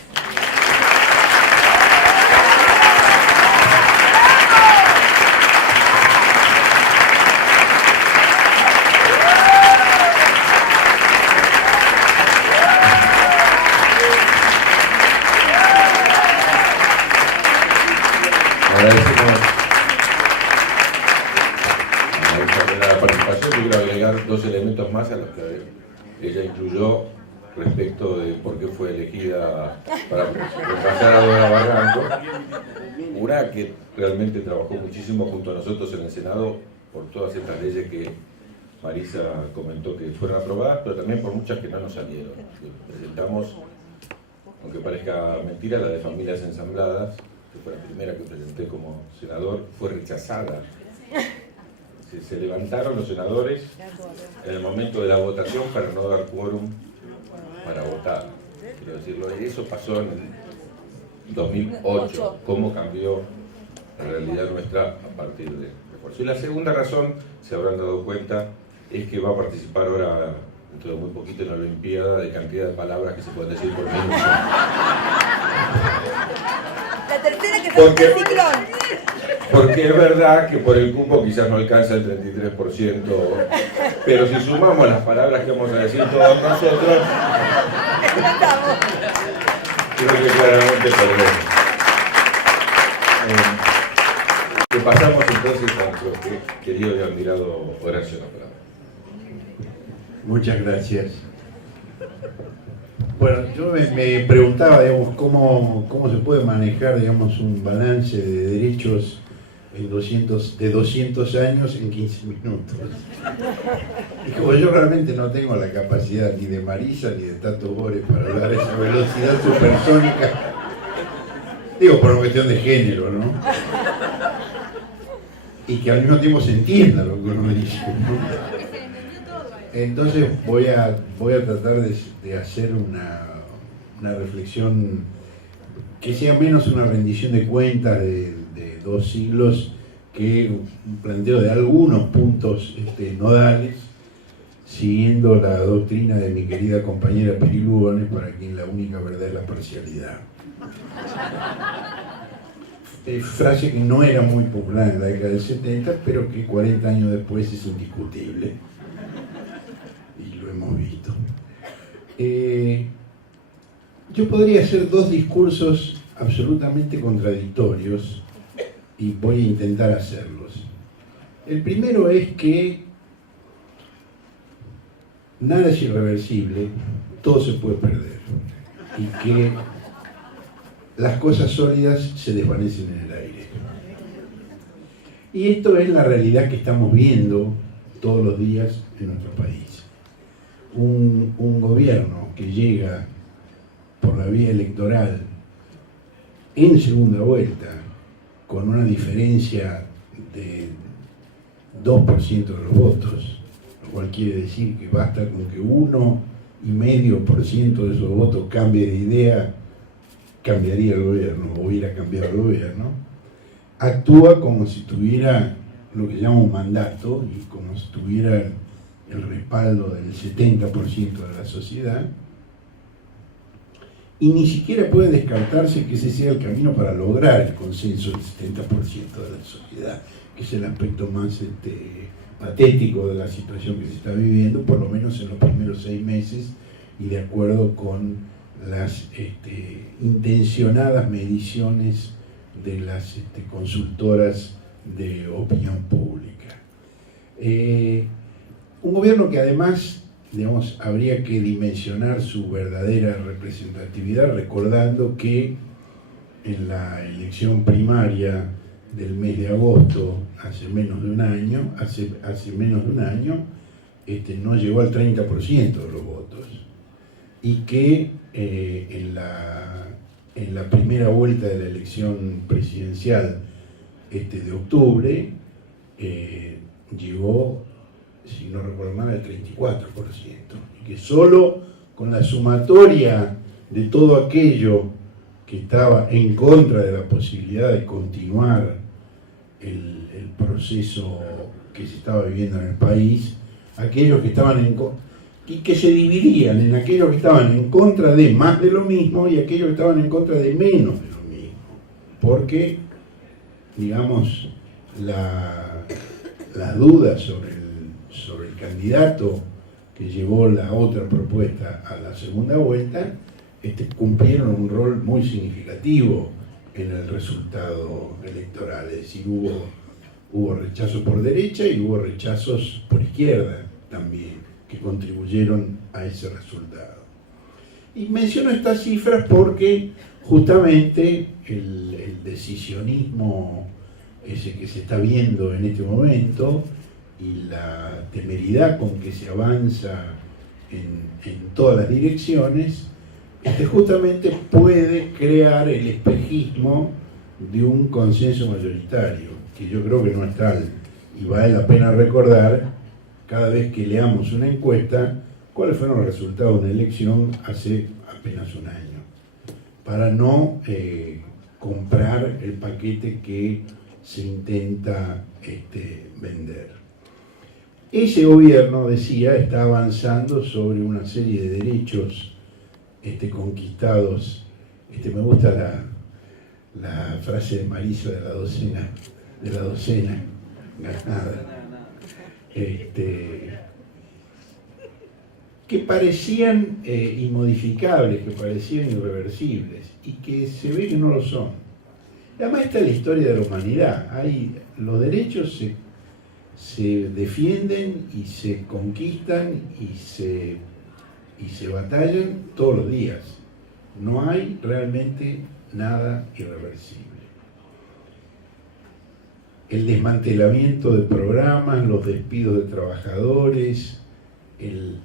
Agradecemos la participación. Yo quiero agregar 2 elementos más a los que ella incluyó respecto de por qué fue elegida para pasar a Dora Barranco. Una que realmente trabajó muchísimo junto a nosotros en el Senado por todas estas leyes que Marisa comentó que fueron aprobadas, pero también por muchas que no nos salieron. Presentamos, aunque parezca mentira, la de familias ensambladas, que fue la primera que presenté como senador, fue rechazada. Se levantaron los senadores en el momento de la votación para no dar quórum para votar. Quiero decirlo, eso pasó en 2008. ¿Cómo cambió la realidad nuestra a partir de esfuerzo? Y la segunda razón, se habrán dado cuenta, es que va a participar ahora, dentro de muy poquito, en la Olimpiada de cantidad de palabras que se pueden decir por minuto. La tercera que fue el ciclón. Porque es verdad que por el cupo quizás no alcanza el 33%, pero si sumamos las palabras que vamos a decir todos nosotros, creo que claramente podemos. Que pasamos entonces a nuestro querido y admirado Horacio Nombrado. Muchas gracias. Bueno, yo me preguntaba, digamos, cómo se puede manejar, digamos, un balance de derechos en 200 años en 15 minutos. Y como yo realmente no tengo la capacidad ni de Marisa ni de Tato Bores para hablar a esa velocidad supersónica, digo, por una cuestión de género, ¿no? Y que al mismo tiempo se entienda lo que uno dice, ¿no? Entonces voy a tratar de hacer una reflexión que sea menos una rendición de cuentas de 2 siglos que un planteo de algunos puntos nodales, siguiendo la doctrina de mi querida compañera Peri Lugones, para quien la única verdad es la parcialidad. Frase que no era muy popular en la década del 70, pero que 40 años después es indiscutible. Y lo hemos visto. Yo podría hacer dos discursos absolutamente contradictorios y voy a intentar hacerlos. El primero es que nada es irreversible, todo se puede perder y que las cosas sólidas se desvanecen en el aire. Y esto es la realidad que estamos viendo todos los días en nuestro país. Un gobierno que llega por la vía electoral en segunda vuelta con una diferencia de 2% de los votos, lo cual quiere decir que basta con que 1,5% de esos votos cambie de idea, cambiaría el gobierno, o hubiera cambiado el gobierno, actúa como si tuviera lo que llama un mandato y como si tuviera el respaldo del 70% de la sociedad, y ni siquiera puede descartarse que ese sea el camino para lograr el consenso del 70% de la sociedad, que es el aspecto más patético de la situación que se está viviendo, por lo menos en los primeros 6 meses, y de acuerdo con las intencionadas mediciones de las consultoras de opinión pública. Un gobierno que además, digamos, habría que dimensionar su verdadera representatividad, recordando que en la elección primaria del mes de agosto, hace menos de un año, no llegó al 30% de los votos, y que en la primera vuelta de la elección presidencial de octubre llegó, si no recuerdo mal, al 34%, y que solo con la sumatoria de todo aquello que estaba en contra de la posibilidad de continuar el proceso que se estaba viviendo en el país, aquellos que estaban y que se dividían en aquellos que estaban en contra de más de lo mismo y aquellos que estaban en contra de menos de lo mismo, porque, digamos, las dudas sobre el candidato que llevó la otra propuesta a la segunda vuelta cumplieron un rol muy significativo en el resultado electoral. Es decir, hubo rechazo por derecha y hubo rechazos por izquierda también, que contribuyeron a ese resultado. Y menciono estas cifras porque justamente el decisionismo ese que se está viendo en este momento y la temeridad con que se avanza en todas las direcciones, justamente puede crear el espejismo de un consenso mayoritario, que yo creo que no es tal, y vale la pena recordar cada vez que leamos una encuesta cuáles fueron los resultados de una elección hace apenas un año, para no comprar el paquete que se intenta vender. Ese gobierno, decía, está avanzando sobre una serie de derechos conquistados. Me gusta la frase de Marisa de la docena ganada, que parecían inmodificables, que parecían irreversibles y que se ve que no lo son. Además está la historia de la humanidad. Los derechos se defienden y se conquistan y se batallan todos los días. No hay realmente nada irreversible. El desmantelamiento de programas, los despidos de trabajadores, el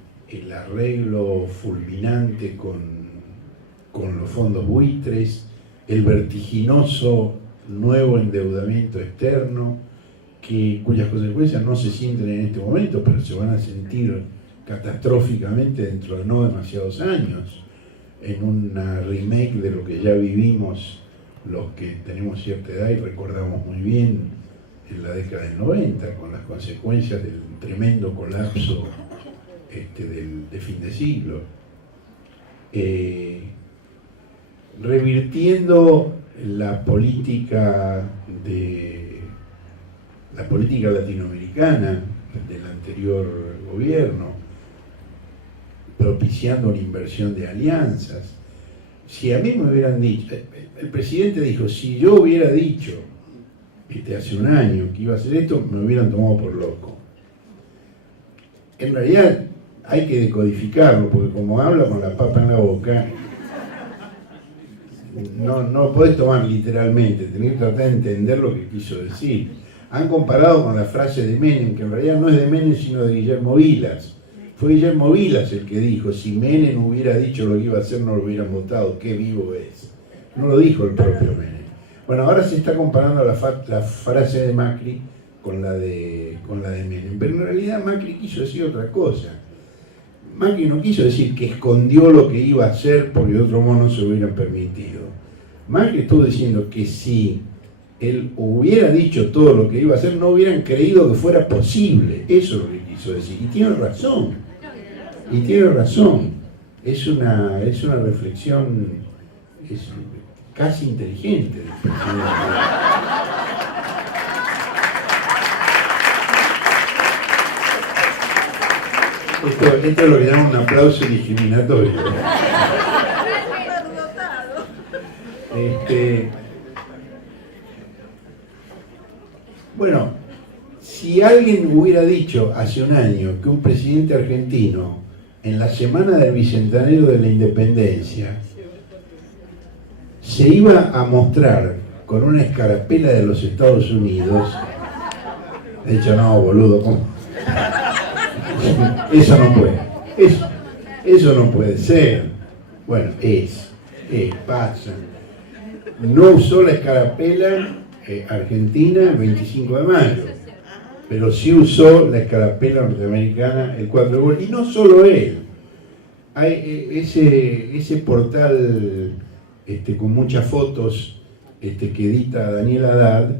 arreglo fulminante con los fondos buitres, el vertiginoso nuevo endeudamiento externo, cuyas consecuencias no se sienten en este momento, pero se van a sentir catastróficamente dentro de no demasiados años, en una remake de lo que ya vivimos los que tenemos cierta edad y recordamos muy bien en la década del 90, con las consecuencias del tremendo colapso de fin de siglo. revirtiendo la política latinoamericana del anterior gobierno, propiciando una inversión de alianzas. Si a mí me hubieran dicho, el presidente dijo, si yo hubiera dicho hace un año que iba a hacer esto, me hubieran tomado por loco. En realidad hay que decodificarlo, porque como habla con la papa en la boca, no podés tomar literalmente, tenés que tratar de entender lo que quiso decir. Han comparado con la frase de Menem, que en realidad no es de Menem sino de Guillermo Vilas. Fue Guillermo Vilas el que dijo, si Menem hubiera dicho lo que iba a hacer no lo hubieran votado, qué vivo es. No lo dijo el propio Menem. Bueno, ahora se está comparando la frase de Macri con la de Menem, pero en realidad Macri quiso decir otra cosa. Macri no quiso decir que escondió lo que iba a hacer porque de otro modo no se lo hubieran permitido. Macri estuvo diciendo que si él hubiera dicho todo lo que iba a hacer, no hubieran creído que fuera posible. Eso es lo que quiso decir. Y tiene razón. Y tiene razón. Es una reflexión casi inteligente del presidente. Esto es lo que llaman un aplauso discriminatorio. Bueno, si alguien hubiera dicho hace un año que un presidente argentino, en la semana del bicentenario de la independencia, se iba a mostrar con una escarapela de los Estados Unidos, he dicho, no, boludo, ¿cómo? Eso no puede, eso no puede ser. Bueno, pasa. No usó la escarapela argentina el 25 de mayo, pero sí usó la escarapela norteamericana el 4 de julio. Y no solo él. Hay ese portal con muchas fotos que edita Daniel Haddad,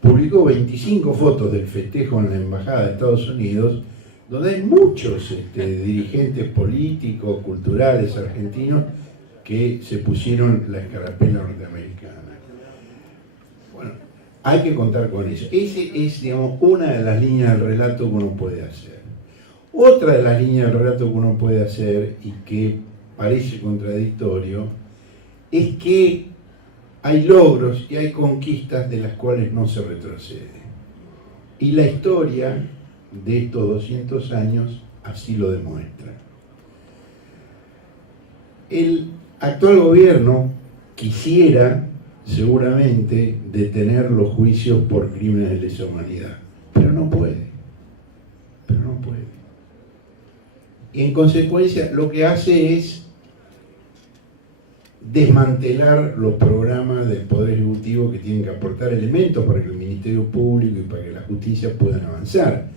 publicó 25 fotos del festejo en la Embajada de Estados Unidos, donde hay muchos dirigentes políticos, culturales, argentinos, que se pusieron la escarapela norteamericana. Bueno, hay que contar con eso. Esa es, digamos, una de las líneas del relato que uno puede hacer. Otra de las líneas del relato que uno puede hacer, y que parece contradictorio, es que hay logros y hay conquistas de las cuales no se retrocede. Y la historia de estos 200 años así lo demuestra. El actual gobierno quisiera seguramente detener los juicios por crímenes de lesa humanidad, pero no puede. Y en consecuencia lo que hace es desmantelar los programas del Poder Ejecutivo que tienen que aportar elementos para que el Ministerio Público y para que la justicia puedan avanzar.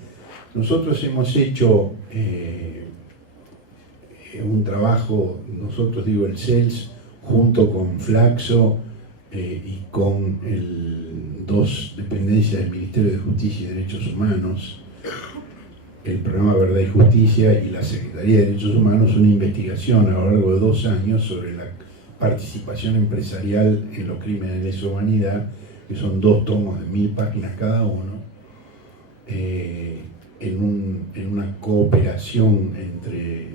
Nosotros hemos hecho un trabajo, el CELS, junto con Flaxo y con dos dependencias del Ministerio de Justicia y Derechos Humanos, el programa Verdad y Justicia y la Secretaría de Derechos Humanos, una investigación a lo largo de 2 años sobre la participación empresarial en los crímenes de lesa humanidad, que son 2 tomos de 1000 páginas cada uno, en una cooperación entre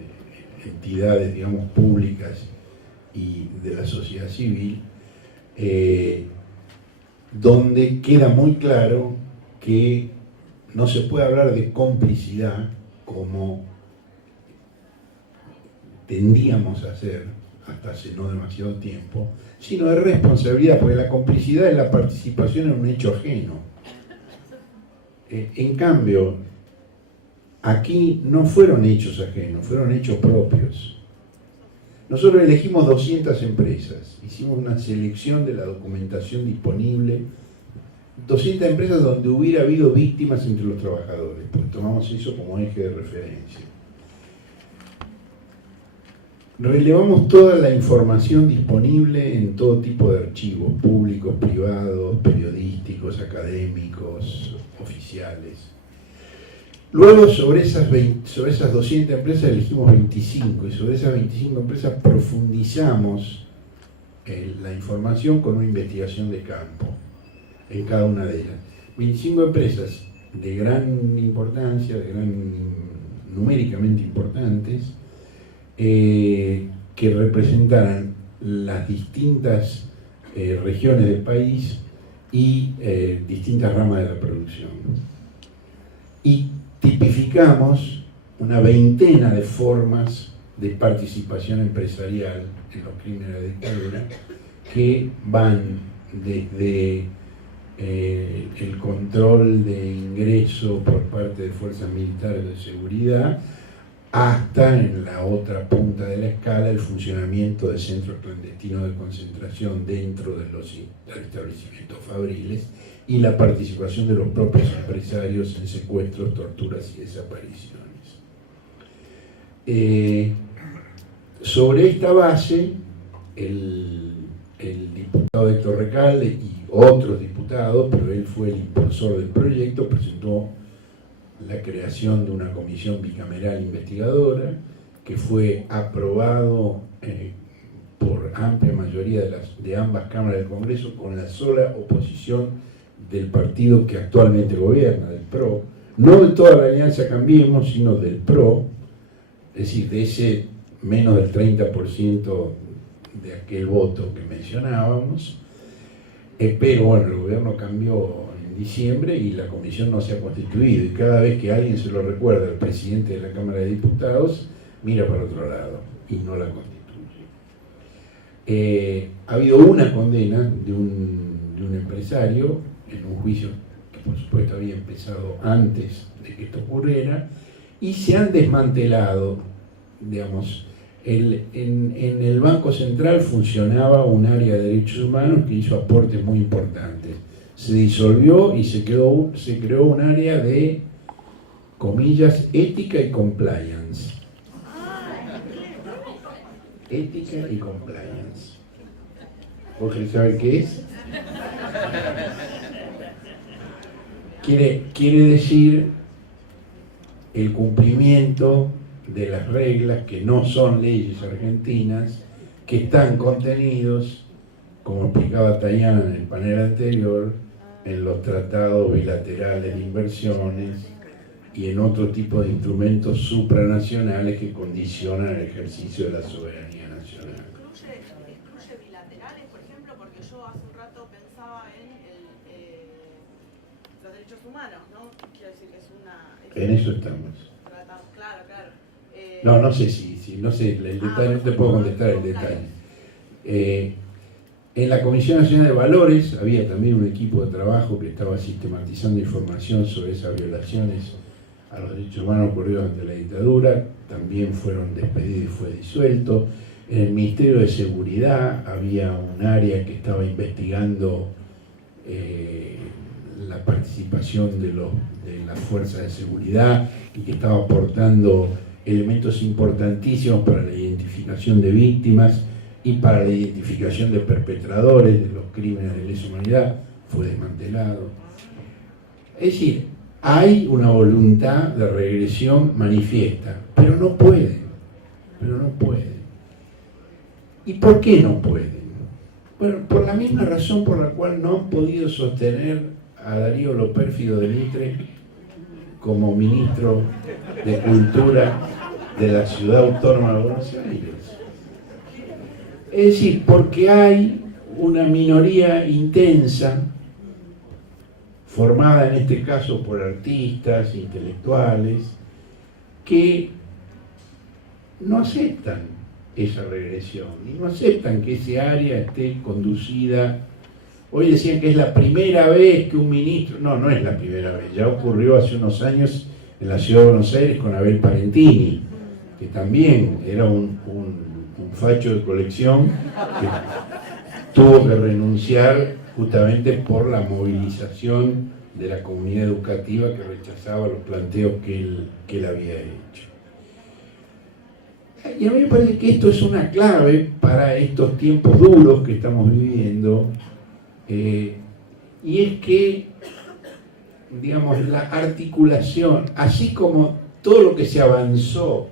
entidades, digamos, públicas y de la sociedad civil, donde queda muy claro que no se puede hablar de complicidad como tendíamos a hacer hasta hace no demasiado tiempo, sino de responsabilidad, porque la complicidad es la participación en un hecho ajeno. En cambio, aquí no fueron hechos ajenos, fueron hechos propios. Nosotros elegimos 200 empresas, hicimos una selección de la documentación disponible, 200 empresas donde hubiera habido víctimas entre los trabajadores, pues tomamos eso como eje de referencia. Relevamos toda la información disponible en todo tipo de archivos, públicos, privados, periodísticos, académicos, oficiales. Luego, sobre esas 200 empresas elegimos 25, y sobre esas 25 empresas profundizamos la información con una investigación de campo en cada una de ellas. 25 empresas de gran importancia, numéricamente importantes, que representaran las distintas regiones del país y distintas ramas de la producción. Y tipificamos una veintena de formas de participación empresarial en los crímenes de dictadura que van desde el control de ingreso por parte de fuerzas militares de seguridad hasta, en la otra punta de la escala, el funcionamiento de centros clandestinos de concentración dentro de los establecimientos fabriles y la participación de los propios empresarios en secuestros, torturas y desapariciones. Sobre esta base, el diputado Héctor Recalde y otros diputados, pero él fue el impulsor del proyecto, presentó la creación de una comisión bicameral investigadora que fue aprobado por amplia mayoría de ambas cámaras del Congreso, con la sola oposición del partido que actualmente gobierna, del PRO, no de toda la Alianza Cambiemos, sino del PRO, es decir, de ese menos del 30% de aquel voto que mencionábamos, pero bueno, el gobierno cambió en diciembre y la comisión no se ha constituido, y cada vez que alguien se lo recuerda al presidente de la Cámara de Diputados, mira para otro lado y no la constituye. Ha habido una condena de un empresario en un juicio que por supuesto había empezado antes de que esto ocurriera, y se han desmantelado, digamos, en el Banco Central funcionaba un área de derechos humanos que hizo aportes muy importantes. Se disolvió y se creó un área de, comillas, ética y compliance. Ética y compliance. ¿Jorge sabe qué es? Quiere decir el cumplimiento de las reglas que no son leyes argentinas, que están contenidos, como explicaba Tayana en el panel anterior, en los tratados bilaterales de inversiones y en otro tipo de instrumentos supranacionales que condicionan el ejercicio de la soberanía nacional. ¿Incluye bilaterales, por ejemplo? Porque yo hace un rato pensaba en los derechos humanos, ¿no? Quiero decir que es una... En eso estamos. Claro, claro. No sé si no sé, el detalle, no te puedo contestar el detalle. En la Comisión Nacional de Valores había también un equipo de trabajo que estaba sistematizando información sobre esas violaciones a los derechos humanos ocurridos ante la dictadura, también fueron despedidos y fue disuelto. En el Ministerio de Seguridad había un área que estaba investigando la participación de las fuerzas de seguridad y que estaba aportando elementos importantísimos para la identificación de víctimas y para la identificación de perpetradores de los crímenes de lesa humanidad. Fue desmantelado. Es decir, hay una voluntad de regresión manifiesta, pero no pueden. ¿Y por qué no pueden? Bueno, por la misma razón por la cual no han podido sostener a Darío Lopérfido de Mitre como ministro de Cultura de la Ciudad Autónoma de Buenos Aires. Es decir, porque hay una minoría intensa, formada en este caso por artistas, intelectuales, que no aceptan esa regresión y no aceptan que ese área esté conducida. Hoy decían que es la primera vez que un ministro... No es la primera vez, ya ocurrió hace unos años en la Ciudad de Buenos Aires con Abel Parentini, que también era un facho de colección que tuvo que renunciar justamente por la movilización de la comunidad educativa que rechazaba los planteos que él había hecho. Y a mí me parece que esto es una clave para estos tiempos duros que estamos viviendo, y es que, digamos, la articulación, así como todo lo que se avanzó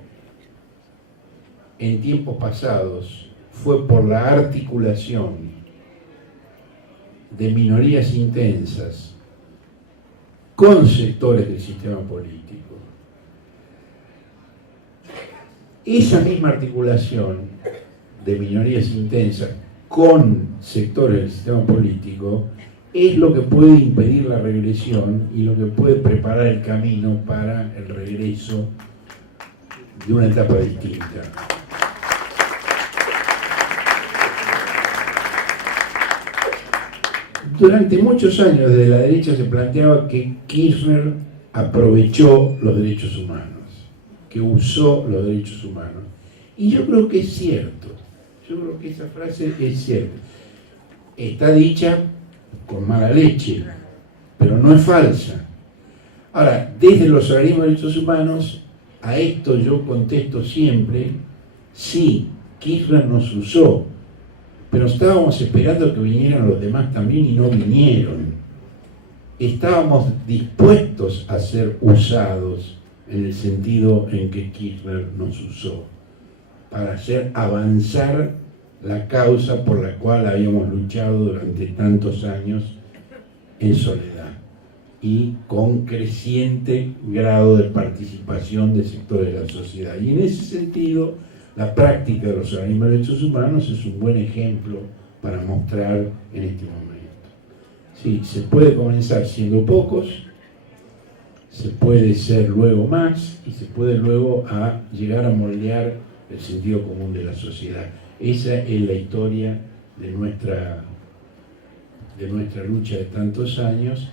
en tiempos pasados fue por la articulación de minorías intensas con sectores del sistema político. Esa misma articulación de minorías intensas con sectores del sistema político es lo que puede impedir la regresión y lo que puede preparar el camino para el regreso de una etapa distinta. Durante muchos años desde la derecha se planteaba que Kirchner aprovechó los derechos humanos, que usó los derechos humanos. Y yo creo que es cierto, yo creo que esa frase es cierta. Está dicha con mala leche, pero no es falsa. Ahora, desde los organismos de derechos humanos, a esto yo contesto siempre, sí, Kirchner nos usó, pero estábamos esperando que vinieran los demás también y no vinieron. Estábamos dispuestos a ser usados en el sentido en que Kirchner nos usó, para hacer avanzar la causa por la cual habíamos luchado durante tantos años en soledad y con creciente grado de participación de sectores de la sociedad. Y en ese sentido, la práctica de los organismos de derechos humanos es un buen ejemplo para mostrar en este momento. Sí, se puede comenzar siendo pocos, se puede ser luego más y se puede luego llegar a moldear el sentido común de la sociedad. Esa es la historia de nuestra lucha de tantos años,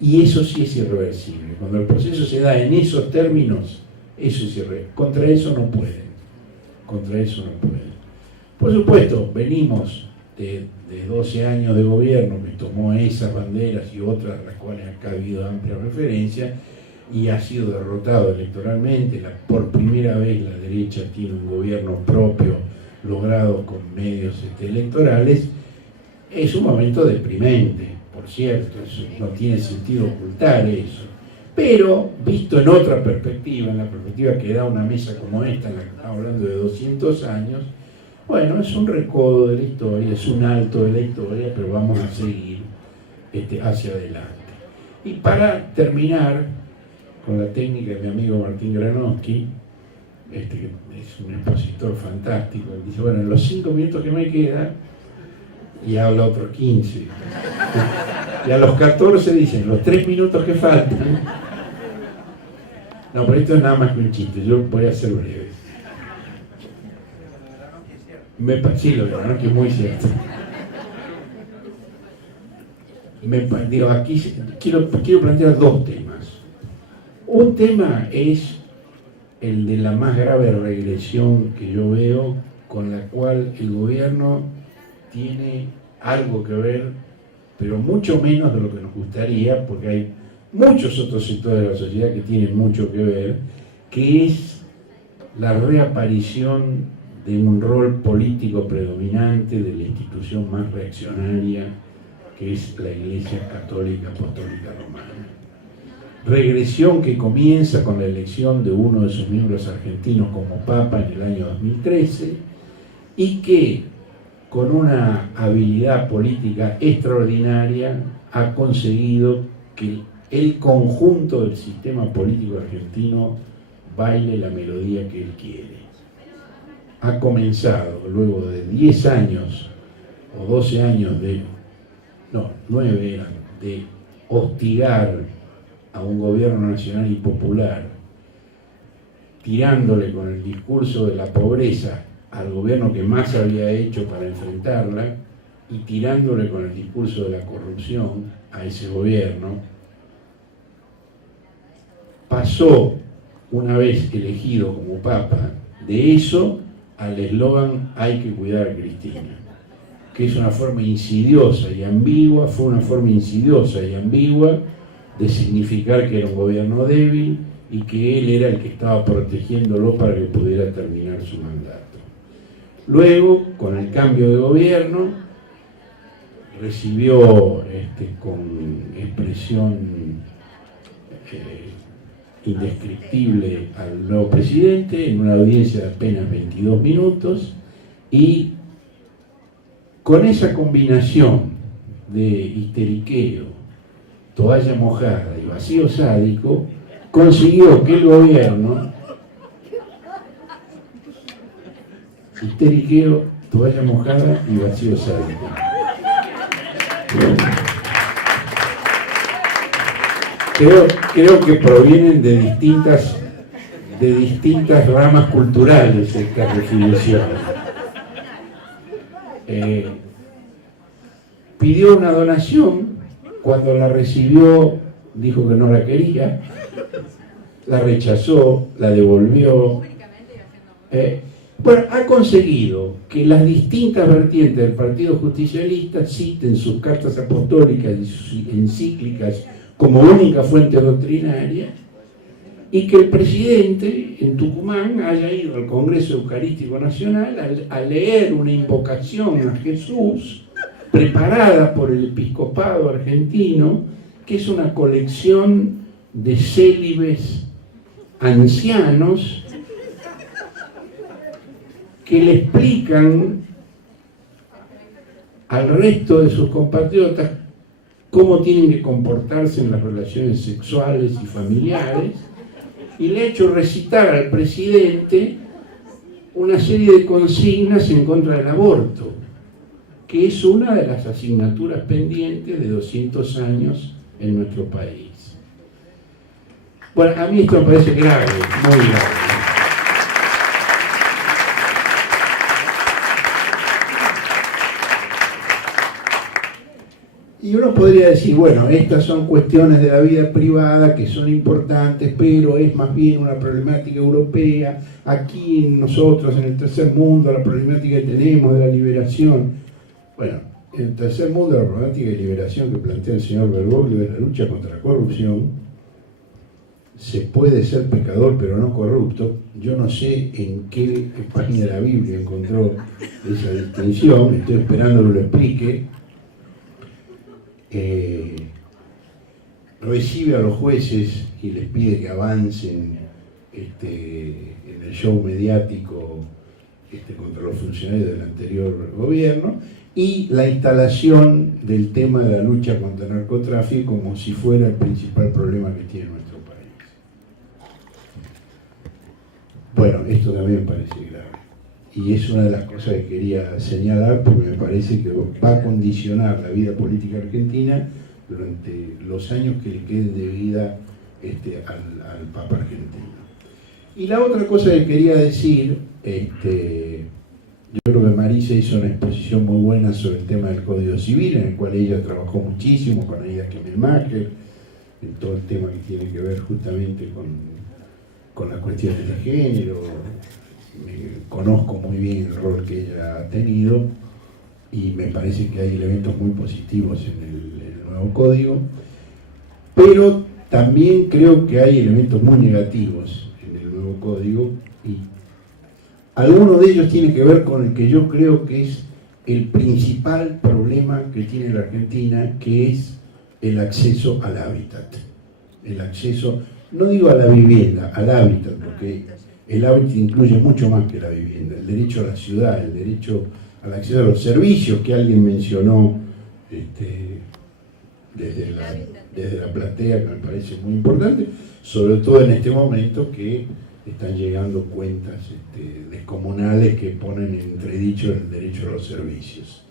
y eso sí es irreversible. Cuando el proceso se da en esos términos, eso es irreversible. Contra eso no pueden. Por supuesto, venimos de 12 años de gobierno que tomó esas banderas y otras, las cuales acá ha habido amplia referencia, y ha sido derrotado electoralmente. Por primera vez la derecha tiene un gobierno propio logrado con medios electorales. Es un momento deprimente, por cierto, no tiene sentido ocultar eso. Pero, visto en otra perspectiva, en la perspectiva que da una mesa como esta, en la que estamos hablando de 200 años, bueno, es un recodo de la historia, es un alto de la historia, pero vamos a seguir hacia adelante. Y para terminar, con la técnica de mi amigo Martín Granowski, que es un expositor fantástico, dice, bueno, en los 5 minutos que me queda, y habla otros 15. Y a los 14 dicen, los 3 minutos que faltan. No, pero esto es nada más que un chiste, yo voy a ser breve. Sí, lo de Granowski es muy cierto. Aquí quiero plantear 2 temas. Un tema es el de la más grave regresión que yo veo, con la cual el gobierno tiene algo que ver, pero mucho menos de lo que nos gustaría, porque hay muchos otros sectores de la sociedad que tienen mucho que ver, que es la reaparición de un rol político predominante de la institución más reaccionaria, que es la Iglesia Católica Apostólica Romana. Regresión que comienza con la elección de uno de sus miembros argentinos como Papa en el año 2013 y que, con una habilidad política extraordinaria, ha conseguido que el conjunto del sistema político argentino baile la melodía que él quiere. Ha comenzado, luego de 10 años o 12 años 9 eran, de hostigar a un gobierno nacional y popular, tirándole con el discurso de la pobreza al gobierno que más había hecho para enfrentarla y tirándole con el discurso de la corrupción a ese gobierno, pasó, una vez elegido como Papa, de eso al eslogan "hay que cuidar a Cristina", que es una forma insidiosa y ambigua, fue una forma insidiosa y ambigua de significar que era un gobierno débil y que él era el que estaba protegiéndolo para que pudiera terminar su mandato. Luego, con el cambio de gobierno, recibió con expresión indescriptible al nuevo presidente en una audiencia de apenas 22 minutos y con esa combinación de histeriqueo, toalla mojada y vacío sádico, consiguió que el gobierno, histeriqueo, toalla mojada y vacío sádico. Creo que provienen de distintas ramas culturales estas definiciones. Pidió una donación, cuando la recibió dijo que no la quería, la rechazó, la devolvió. Bueno, ha conseguido que las distintas vertientes del Partido Justicialista citen sus cartas apostólicas y sus encíclicas como única fuente doctrinaria, y que el presidente en Tucumán haya ido al Congreso Eucarístico Nacional a leer una invocación a Jesús preparada por el episcopado argentino, que es una colección de célibes ancianos que le explican al resto de sus compatriotas cómo tienen que comportarse en las relaciones sexuales y familiares, y le ha hecho recitar al presidente una serie de consignas en contra del aborto, que es una de las asignaturas pendientes de 200 años en nuestro país. Bueno, a mí esto me parece grave, muy grave. Y uno podría decir, bueno, estas son cuestiones de la vida privada que son importantes, pero es más bien una problemática europea. Aquí nosotros, en el tercer mundo, la problemática que tenemos de la liberación. Bueno, en el tercer mundo, la problemática de liberación que plantea el señor Bergoglio es la lucha contra la corrupción. Se puede ser pecador, pero no corrupto. Yo no sé en qué página de la Biblia encontró esa distinción, estoy esperando que lo explique. Recibe a los jueces y les pide que avancen en el show mediático contra los funcionarios del anterior gobierno, y la instalación del tema de la lucha contra el narcotráfico como si fuera el principal problema que tiene nuestro país. Bueno, esto también me parece grave, y es una de las cosas que quería señalar, porque me parece que va a condicionar la vida política argentina durante los años que le queden de vida al Papa argentino. Y la otra cosa que quería decir, yo creo que Marisa hizo una exposición muy buena sobre el tema del Código Civil, en el cual ella trabajó muchísimo con Aida Kemmelmacher, en todo el tema que tiene que ver justamente con las cuestiones de género. Conozco muy bien el rol que ella ha tenido y me parece que hay elementos muy positivos en el nuevo código, pero también creo que hay elementos muy negativos en el nuevo código, y algunos de ellos tienen que ver con el que yo creo que es el principal problema que tiene la Argentina, que es el acceso al hábitat. El acceso, no digo a la vivienda, al hábitat, porque el hábitat incluye mucho más que la vivienda, el derecho a la ciudad, el derecho al acceso a los servicios que alguien mencionó desde la platea, que me parece muy importante, sobre todo en este momento que están llegando cuentas descomunales que ponen en entredicho el derecho a los servicios.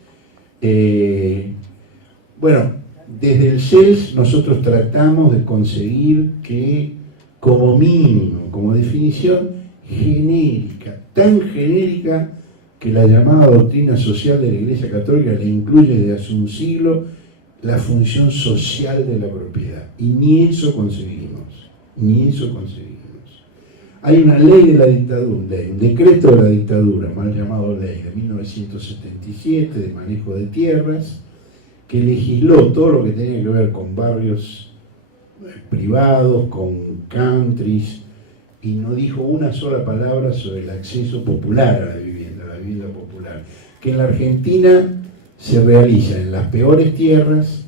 Bueno, desde el CELS nosotros tratamos de conseguir que, como mínimo, como definición genérica, tan genérica que la llamada doctrina social de la Iglesia Católica le incluye desde hace un siglo, la función social de la propiedad. Y ni eso conseguimos, ni eso conseguimos. Hay una ley de la dictadura, un decreto de la dictadura, mal llamado ley, de 1977, de manejo de tierras, que legisló todo lo que tenía que ver con barrios privados, con countries, y no dijo una sola palabra sobre el acceso popular a la vivienda popular, que en la Argentina se realiza en las peores tierras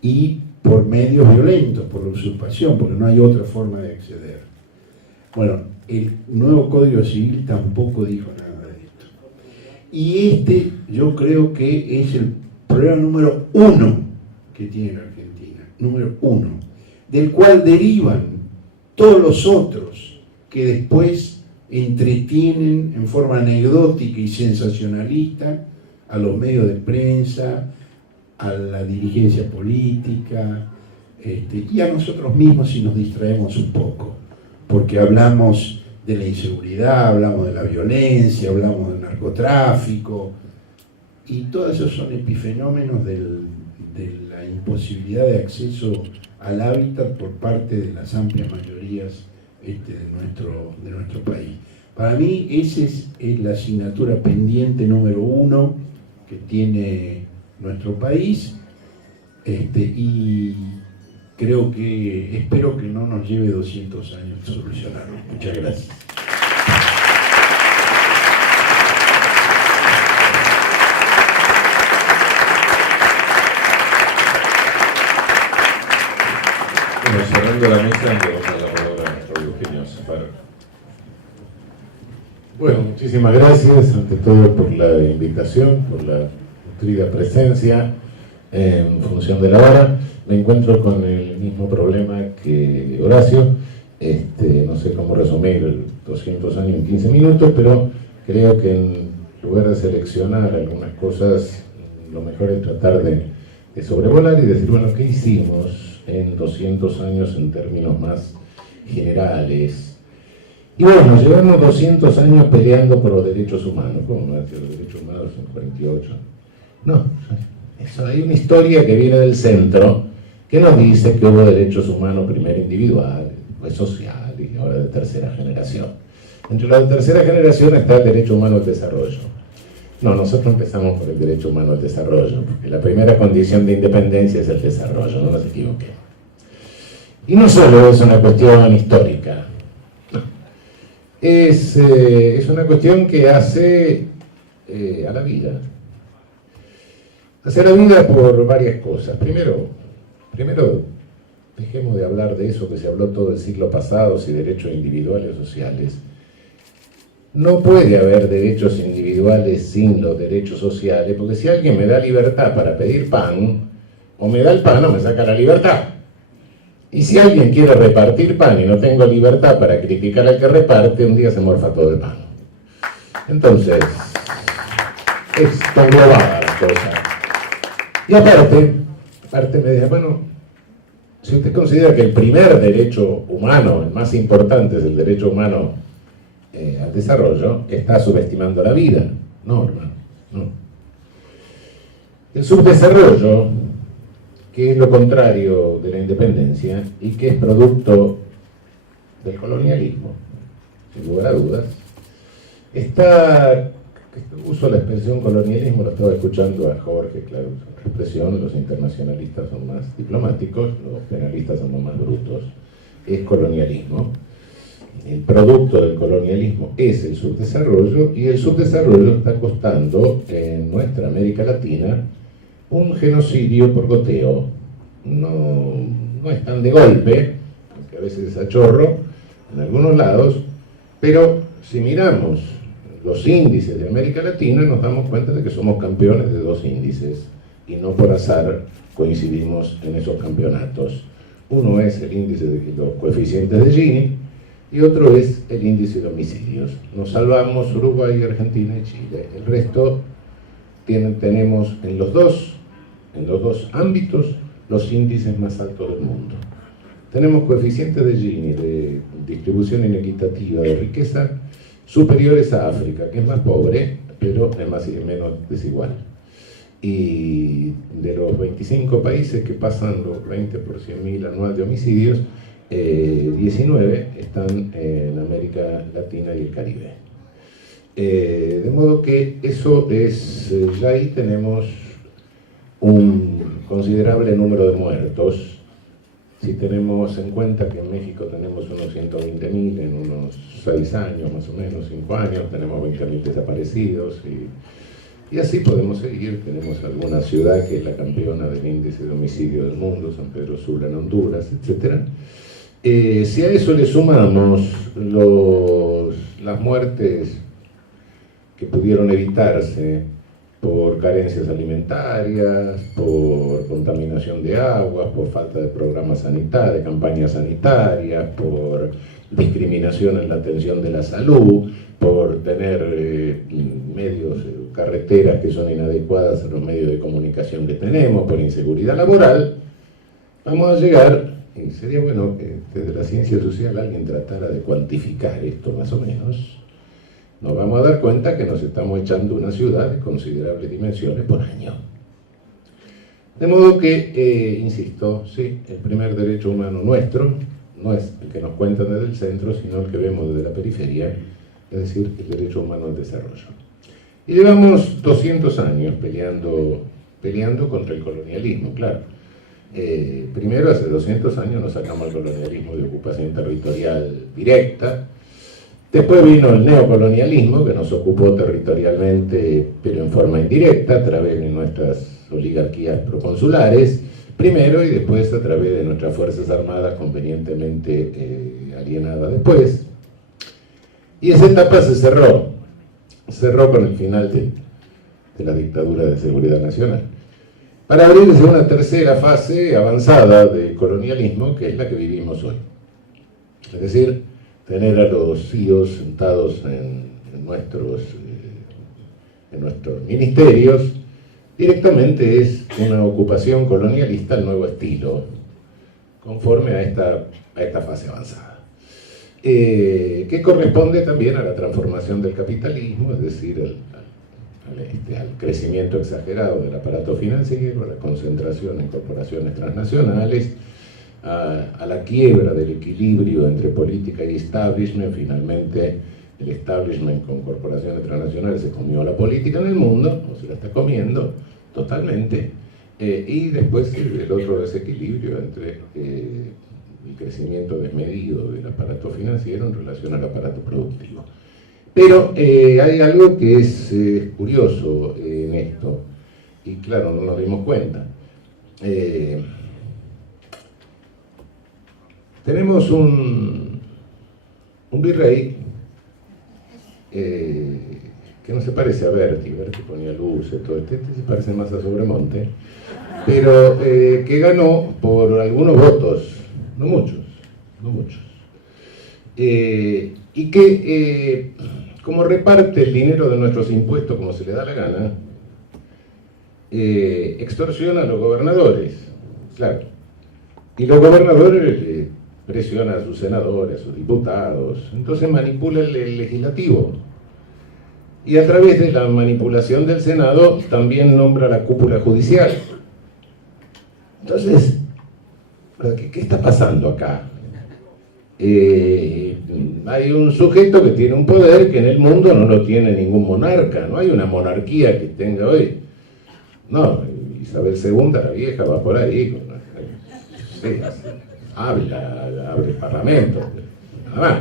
y por medios violentos, por la usurpación, porque no hay otra forma de acceder. Bueno, el nuevo Código Civil tampoco dijo nada de esto. Y este yo creo que es el problema número 1 que tiene la Argentina, número 1, del cual derivan todos los otros que después entretienen en forma anecdótica y sensacionalista a los medios de prensa, a la dirigencia política, y a nosotros mismos si nos distraemos un poco, porque hablamos de la inseguridad, hablamos de la violencia, hablamos del narcotráfico, y todos esos son epifenómenos de la imposibilidad de acceso al hábitat por parte de las amplias mayorías de nuestro país. Para mí esa es la asignatura pendiente número 1 que tiene nuestro país, y espero que no nos lleve 200 años solucionarlo. Muchas gracias. Bueno, cerrando la mesa, le vamos a dar la palabra a Raúl Eugenio Zafaro. Bueno, muchísimas gracias ante todo por la invitación, por la nutrida presencia en función de la hora. Me encuentro con el mismo problema que Horacio. No sé cómo resumir 200 años en 15 minutos, pero creo que en lugar de seleccionar algunas cosas, lo mejor es tratar de sobrevolar y decir, bueno, ¿qué hicimos en 200 años en términos más generales? Y bueno, llevamos 200 años peleando por los derechos humanos. ¿Cómo no? Que los derechos humanos son 48. No, eso, hay una historia que viene del centro que nos dice que hubo derechos humanos primero individuales, después sociales y ahora de tercera generación. Entre la tercera generación está el derecho humano al desarrollo. No, nosotros empezamos por el derecho humano al desarrollo, porque la primera condición de independencia es el desarrollo, no nos equivoquemos. Y no solo es una cuestión histórica, no. Es una cuestión que hace a la vida. Hace a la vida por varias cosas. Primero, dejemos de hablar de eso que se habló todo el siglo pasado, si derechos individuales o sociales. No puede haber derechos individuales sin los derechos sociales, porque si alguien me da libertad para pedir pan, o me da el pan o me saca la libertad. Y si alguien quiere repartir pan y no tengo libertad para criticar al que reparte, un día se morfa todo el pan. Entonces, es tan globada la cosa. Y aparte me dice, bueno, si usted considera que el primer derecho humano, el más importante, es el derecho humano al desarrollo, está subestimando la vida. No, hermano, no. El subdesarrollo, que es lo contrario de la independencia y que es producto del colonialismo, sin lugar a dudas, uso la expresión colonialismo, lo estaba escuchando a Jorge, claro, es una expresión, los internacionalistas son más diplomáticos, los penalistas somos más brutos, es colonialismo. El producto del colonialismo es el subdesarrollo, y el subdesarrollo está costando en nuestra América Latina un genocidio por goteo. No es tan de golpe, aunque a veces es a chorro en algunos lados, pero si miramos los índices de América Latina nos damos cuenta de que somos campeones de 2 índices, y no por azar coincidimos en esos campeonatos. Uno es el índice de los coeficientes de Gini, y otro es el índice de homicidios. Nos salvamos Uruguay, Argentina y Chile. El resto tenemos en los dos ámbitos los índices más altos del mundo. Tenemos coeficientes de Gini, de distribución inequitativa de riqueza, superiores a África, que es más pobre, pero es menos desigual. Y de los 25 países que pasan los 20 por 100.000 anual de homicidios, 19 están en América Latina y el Caribe. De modo que eso es, ya ahí tenemos un considerable número de muertos. Si tenemos en cuenta que en México tenemos unos 120.000 en unos 6 años, más o menos, 5 años, tenemos 20.000 desaparecidos, y así podemos seguir. Tenemos alguna ciudad que es la campeona del índice de homicidio del mundo, San Pedro Sula en Honduras, etc. Si a eso le sumamos las muertes que pudieron evitarse por carencias alimentarias, por contaminación de aguas, por falta de programas sanitarios, de campañas sanitarias, por discriminación en la atención de la salud, por tener medios, carreteras que son inadecuadas a los medios de comunicación que tenemos, por inseguridad laboral, vamos a llegar, y sería bueno que desde la ciencia social alguien tratara de cuantificar esto más o menos, nos vamos a dar cuenta que nos estamos echando una ciudad de considerables dimensiones por año. De modo que, insisto, sí, el primer derecho humano nuestro no es el que nos cuentan desde el centro, sino el que vemos desde la periferia, es decir, el derecho humano al desarrollo. Y llevamos 200 años peleando contra el colonialismo, claro. Primero, hace 200 años nos sacamos el colonialismo de ocupación territorial directa. Después vino el neocolonialismo, que nos ocupó territorialmente, pero en forma indirecta, a través de nuestras oligarquías proconsulares, primero, y después a través de nuestras fuerzas armadas convenientemente alienadas después. Y esa etapa se cerró con el final de la dictadura de seguridad nacional, para abrirse una tercera fase avanzada del colonialismo, que es la que vivimos hoy. Es decir, tener a los CEOs sentados en nuestros ministerios directamente es una ocupación colonialista al nuevo estilo, conforme a esta fase avanzada. Que corresponde también a la transformación del capitalismo, es decir, al crecimiento exagerado del aparato financiero, a la concentración en corporaciones transnacionales, a la quiebra del equilibrio entre política y establishment. Finalmente el establishment con corporaciones transnacionales se comió la política en el mundo, o se la está comiendo totalmente, y después el otro desequilibrio entre el crecimiento desmedido del aparato financiero en relación al aparato productivo. Pero hay algo que es curioso en esto, y claro, no nos dimos cuenta. Tenemos un virrey que no se parece a Berti ponía luces, todo este se parece más a Sobremonte, pero que ganó por algunos votos, no muchos, y que como reparte el dinero de nuestros impuestos como se le da la gana, extorsiona a los gobernadores, claro, y los gobernadores presionan a sus senadores, a sus diputados, entonces manipula el legislativo, y a través de la manipulación del Senado también nombra la cúpula judicial. Entonces, ¿qué está pasando acá? Hay un sujeto que tiene un poder que en el mundo no lo tiene ningún monarca, no hay una monarquía que tenga hoy. No, Isabel II, la vieja, va por ahí, abre el parlamento, nada más.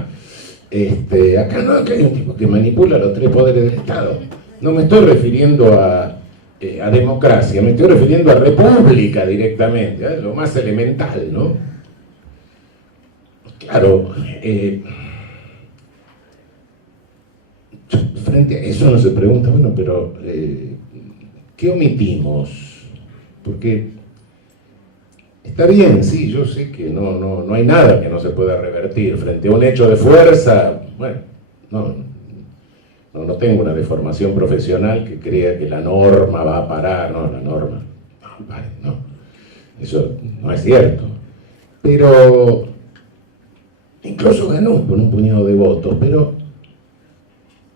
Acá no, acá hay un tipo que manipula los tres poderes del Estado. No me estoy refiriendo a democracia, me estoy refiriendo a república directamente, lo más elemental, ¿no? Claro, frente a eso uno se pregunta, bueno, pero ¿qué omitimos? Porque está bien, sí, yo sé que no hay nada que no se pueda revertir frente a un hecho de fuerza. Bueno, no tengo una deformación profesional que crea que la norma va a parar, no, la norma, no, eso no es cierto. Pero incluso ganó por un puñado de votos, pero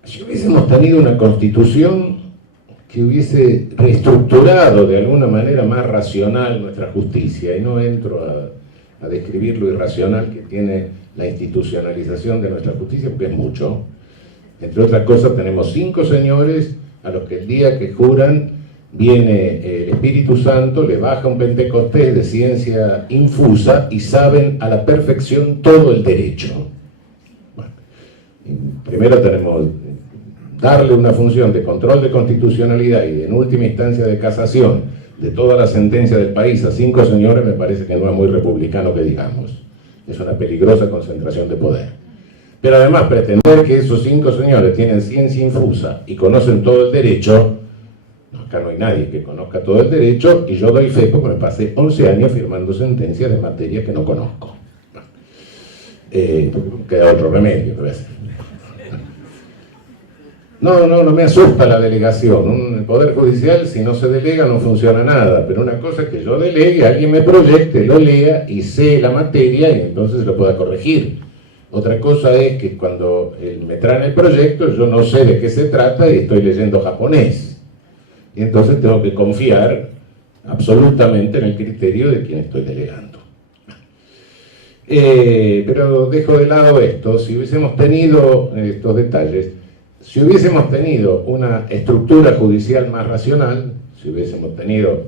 si hubiésemos tenido una constitución que hubiese reestructurado de alguna manera más racional nuestra justicia, y no entro a describir lo irracional que tiene la institucionalización de nuestra justicia, porque es mucho. Entre otras cosas, tenemos 5 señores a los que el día que juran viene el Espíritu Santo, le baja un Pentecostés de ciencia infusa y saben a la perfección todo el derecho. Bueno, primero tenemos darle una función de control de constitucionalidad y en última instancia de casación de toda la sentencia del país a 5 señores, me parece que no es muy republicano que digamos. Es una peligrosa concentración de poder. Pero además pretender que esos 5 señores tienen ciencia infusa y conocen todo el derecho, no, acá no hay nadie que conozca todo el derecho, y yo doy fe porque me pasé 11 años firmando sentencias de materia que no conozco. Porque queda otro remedio, que veces. No me asusta la delegación. El Poder Judicial, si no se delega, no funciona nada. Pero una cosa es que yo delegue, alguien me proyecte, lo lea y sé la materia y entonces lo pueda corregir. Otra cosa es que cuando me traen el proyecto, yo no sé de qué se trata y estoy leyendo japonés. Y entonces tengo que confiar absolutamente en el criterio de quien estoy delegando. Pero dejo de lado esto. Si hubiésemos tenido estos detalles, si hubiésemos tenido una estructura judicial más racional, si hubiésemos tenido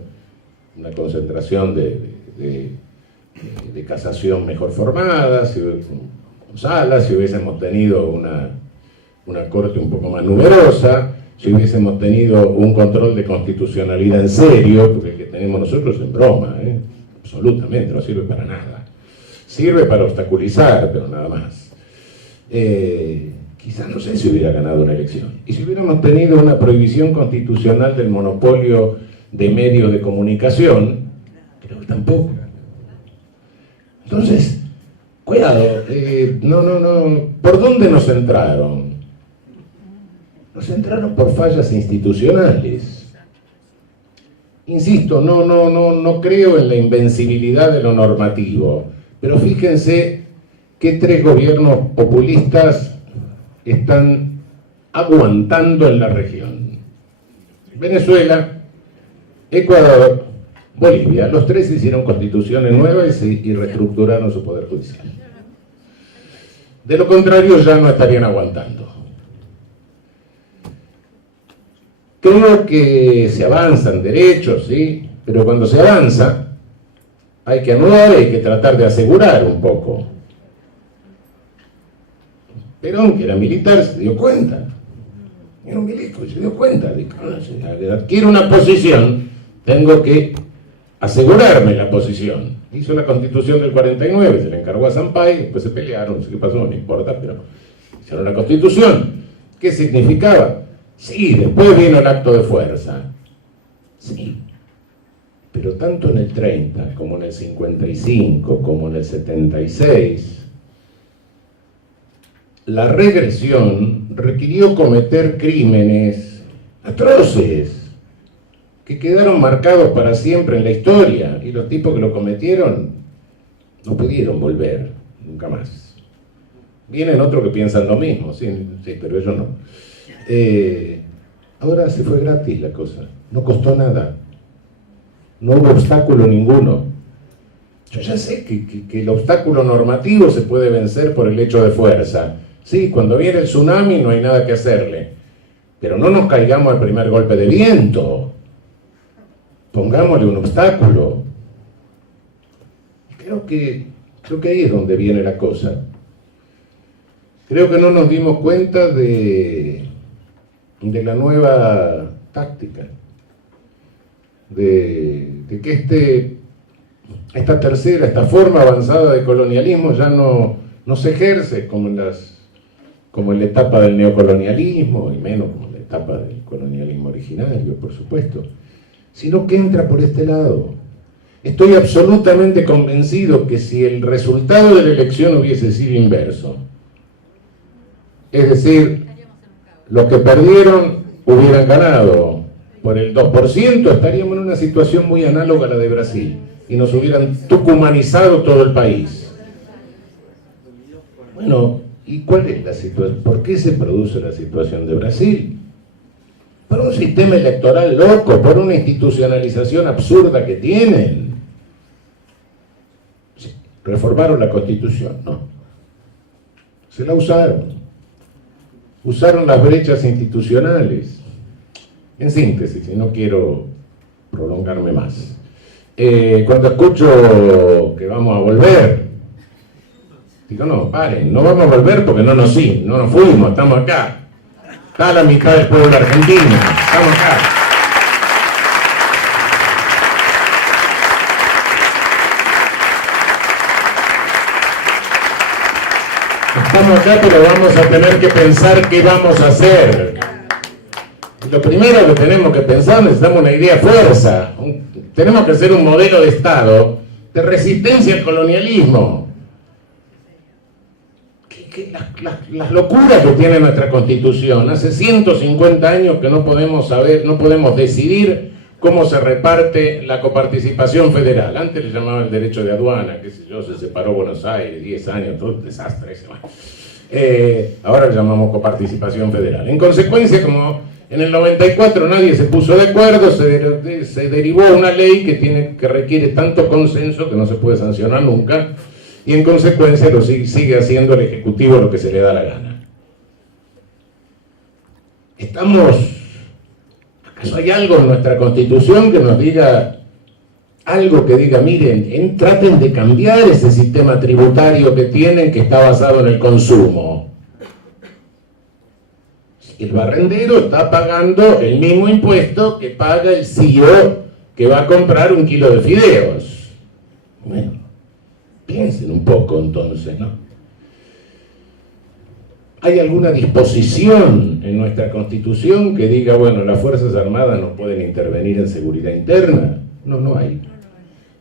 una concentración de casación mejor formada, si hubiésemos tenido una corte un poco más numerosa, si hubiésemos tenido un control de constitucionalidad en serio, porque el que tenemos nosotros es en broma, absolutamente, no sirve para nada. Sirve para obstaculizar, pero nada más. Quizás no sé si hubiera ganado una elección. Y si hubiéramos tenido una prohibición constitucional del monopolio de medios de comunicación, creo que tampoco. Entonces, cuidado, ¿por dónde nos entraron? Nos entraron por fallas institucionales. Insisto, no creo en la invencibilidad de lo normativo, pero fíjense que 3 gobiernos populistas están aguantando en la región: Venezuela, Ecuador, Bolivia. Los 3 hicieron constituciones nuevas y reestructuraron su poder judicial. De lo contrario, ya no estarían aguantando. Creo que se avanzan derechos, sí, pero cuando se avanza hay que anular, hay que tratar de asegurar un poco. Perón, que era militar, se dio cuenta. Era un milico y se dio cuenta. Dijo, si adquiero una posición, tengo que asegurarme la posición. Hizo la Constitución del 49, se le encargó a Sampaio, después se pelearon, no sé qué pasó, no importa, pero hicieron la Constitución. ¿Qué significaba? Sí, después vino el acto de fuerza. Sí. Pero tanto en el 30, como en el 55, como en el 76... la regresión requirió cometer crímenes atroces que quedaron marcados para siempre en la historia, y los tipos que lo cometieron no pudieron volver nunca más. Vienen otros que piensan lo mismo, sí, pero ellos no. Ahora se fue gratis la cosa, no costó nada, no hubo obstáculo ninguno. Yo ya sé que el obstáculo normativo se puede vencer por el hecho de fuerza. Sí, cuando viene el tsunami no hay nada que hacerle, pero no nos caigamos al primer golpe de viento. Pongámosle un obstáculo. Creo que ahí es donde viene la cosa. Creo que no nos dimos cuenta de la nueva táctica, de que esta forma avanzada de colonialismo ya no se ejerce como en la etapa del neocolonialismo, y menos como en la etapa del colonialismo originario, por supuesto, sino que entra por este lado. Estoy absolutamente convencido que si el resultado de la elección hubiese sido inverso, es decir, los que perdieron hubieran ganado por el 2%, estaríamos en una situación muy análoga a la de Brasil, y nos hubieran tucumanizado todo el país. Bueno, ¿y cuál es la situación? ¿Por qué se produce la situación de Brasil? Por un sistema electoral loco, por una institucionalización absurda que tienen. Sí, reformaron la Constitución, ¿no? Se la usaron. Usaron las brechas institucionales. En síntesis, y no quiero prolongarme más. Cuando escucho que vamos a volver, digo, no, paren, no vamos a volver porque no nos fuimos, estamos acá. Está la mitad del pueblo argentino, estamos acá. Estamos acá, pero vamos a tener que pensar qué vamos a hacer. Lo primero que tenemos que pensar, necesitamos una idea fuerza. Tenemos que hacer un modelo de Estado de resistencia al colonialismo. Las locuras que tiene nuestra Constitución. Hace 150 años que no podemos saber, no podemos decidir cómo se reparte la coparticipación federal. Antes le llamaban el derecho de aduana, qué sé yo, se separó Buenos Aires, 10 años, todo un desastre ese. Ahora le llamamos coparticipación federal. En consecuencia, como en el 94 nadie se puso de acuerdo, se derivó una ley que requiere tanto consenso que no se puede sancionar nunca, y en consecuencia sigue haciendo el Ejecutivo lo que se le da la gana. ¿Acaso hay algo en nuestra Constitución que nos diga, algo que diga, miren, traten de cambiar ese sistema tributario que tienen, que está basado en el consumo? El barrendero está pagando el mismo impuesto que paga el CEO que va a comprar 1 kilo de fideos. Bueno, piensen un poco entonces, ¿no? ¿Hay alguna disposición en nuestra Constitución que diga, bueno, las Fuerzas Armadas no pueden intervenir en seguridad interna? No hay.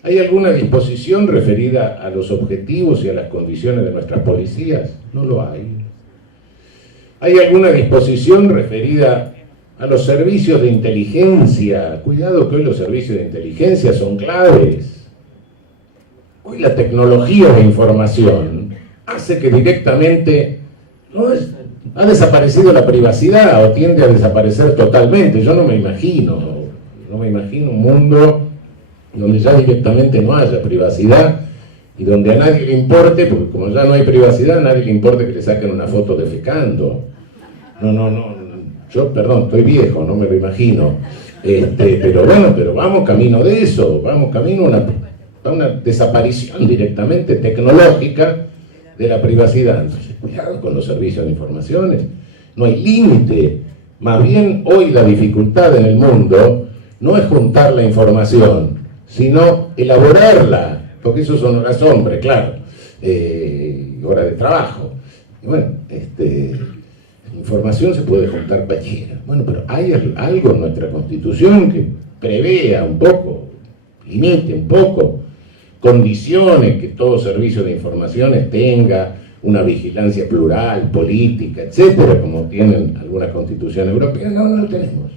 ¿Hay alguna disposición referida a los objetivos y a las condiciones de nuestras policías? No lo hay. ¿Hay alguna disposición referida a los servicios de inteligencia? Cuidado que hoy los servicios de inteligencia son claves. Hoy la tecnología de información hace que directamente ha desaparecido la privacidad o tiende a desaparecer totalmente. Yo no me imagino un mundo donde ya directamente no haya privacidad y donde a nadie le importe, porque como ya no hay privacidad, a nadie le importa que le saquen una foto defecando. No, yo, perdón, estoy viejo, no me lo imagino. Pero bueno, pero vamos camino de eso, vamos camino a una desaparición directamente tecnológica de la privacidad. Entonces, cuidado con los servicios de informaciones, no hay límite. Más bien, hoy la dificultad en el mundo no es juntar la información, sino elaborarla, porque eso son horas hombre, claro, horas de trabajo. Y bueno, información se puede juntar cualquiera. Bueno, pero hay algo en nuestra Constitución que prevea un poco, limite un poco, condiciones que todo servicio de informaciones tenga una vigilancia plural, política, etcétera, como tienen algunas constituciones europeas. No lo tenemos.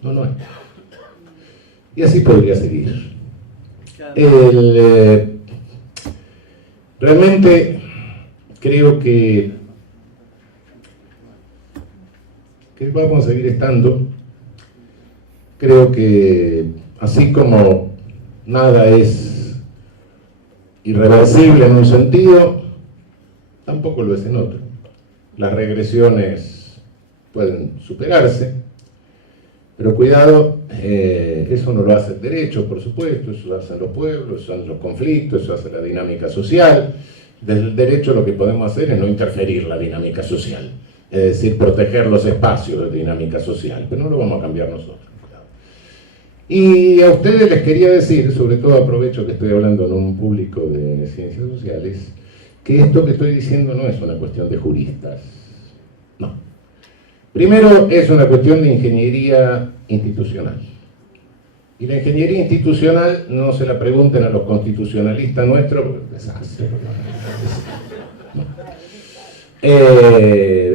No hay. Y así podría seguir. Realmente creo que vamos a seguir estando. Creo que así como nada es irreversible en un sentido, tampoco lo es en otro. Las regresiones pueden superarse, pero cuidado, eso no lo hace el derecho, por supuesto, eso lo hacen los pueblos, eso hacen los conflictos, eso hace la dinámica social. Desde el derecho lo que podemos hacer es no interferir la dinámica social, es decir, proteger los espacios de dinámica social, pero no lo vamos a cambiar nosotros. Y a ustedes les quería decir, sobre todo aprovecho que estoy hablando en un público de ciencias sociales, que esto que estoy diciendo no es una cuestión de juristas, no. Primero es una cuestión de ingeniería institucional. Y la ingeniería institucional no se la pregunten a los constitucionalistas nuestros, porque es un desastre.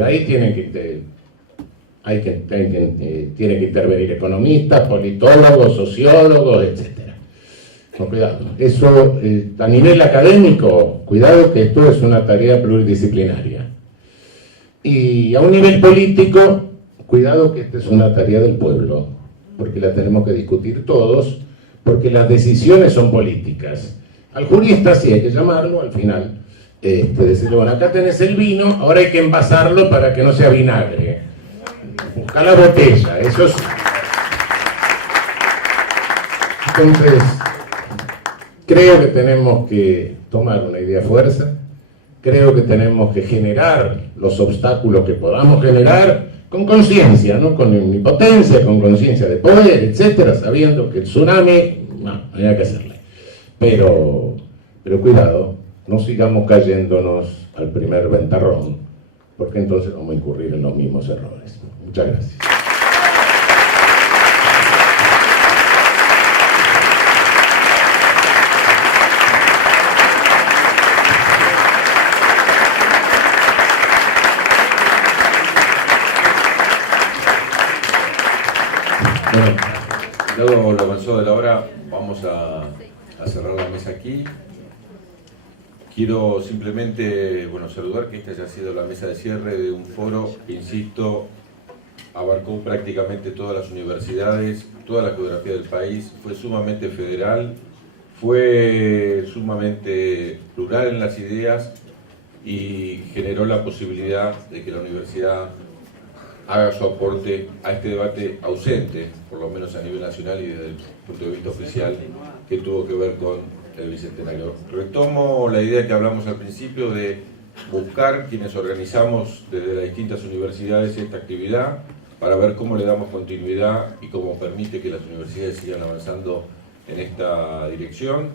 Ahí tienen que intervenir economistas, politólogos, sociólogos, etc. No, cuidado. Eso, a nivel académico, cuidado que esto es una tarea pluridisciplinaria. Y a un nivel político, cuidado que esta es una tarea del pueblo, porque la tenemos que discutir todos, porque las decisiones son políticas. Al jurista sí hay que llamarlo al final, decirle, bueno, acá tenés el vino, ahora hay que envasarlo para que no sea vinagre. Buscar la botella, eso es... Entonces, creo que tenemos que tomar una idea fuerza, creo que tenemos que generar los obstáculos que podamos generar con conciencia, no con omnipotencia, con conciencia de poder, etcétera, sabiendo que el tsunami, no hay que hacerle. Pero cuidado, no sigamos cayéndonos al primer ventarrón, porque entonces vamos a incurrir en los mismos errores. Muchas gracias. Bueno, dado lo avanzado de la hora, vamos a cerrar la mesa aquí. Quiero simplemente saludar que esta haya sido la mesa de cierre de un foro que, insisto, abarcó prácticamente todas las universidades, toda la geografía del país, fue sumamente federal, fue sumamente plural en las ideas y generó la posibilidad de que la universidad haga su aporte a este debate ausente, por lo menos a nivel nacional y desde el punto de vista oficial, que tuvo que ver con el Bicentenario. Retomo la idea que hablamos al principio de buscar quienes organizamos desde las distintas universidades esta actividad para ver cómo le damos continuidad y cómo permite que las universidades sigan avanzando en esta dirección.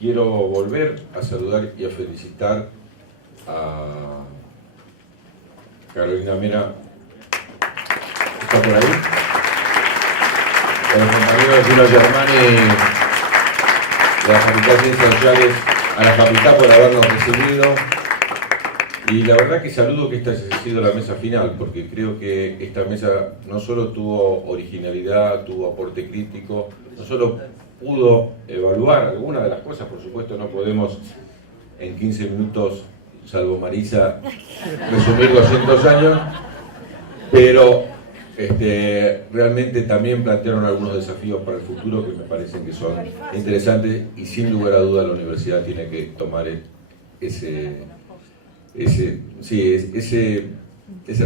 Quiero volver a saludar y a felicitar a Carolina Mera, ¿está por ahí? A los compañeros de Gino Germani de la Facultad de Ciencias Sociales, a la Facultad por habernos recibido. Y la verdad que saludo que esta haya sido la mesa final, porque creo que esta mesa no solo tuvo originalidad, tuvo aporte crítico, no solo pudo evaluar algunas de las cosas, por supuesto no podemos en 15 minutos, salvo Marisa, resumir 200 años, pero realmente también plantearon algunos desafíos para el futuro que me parecen que son interesantes y sin lugar a duda la universidad tiene que tomar esa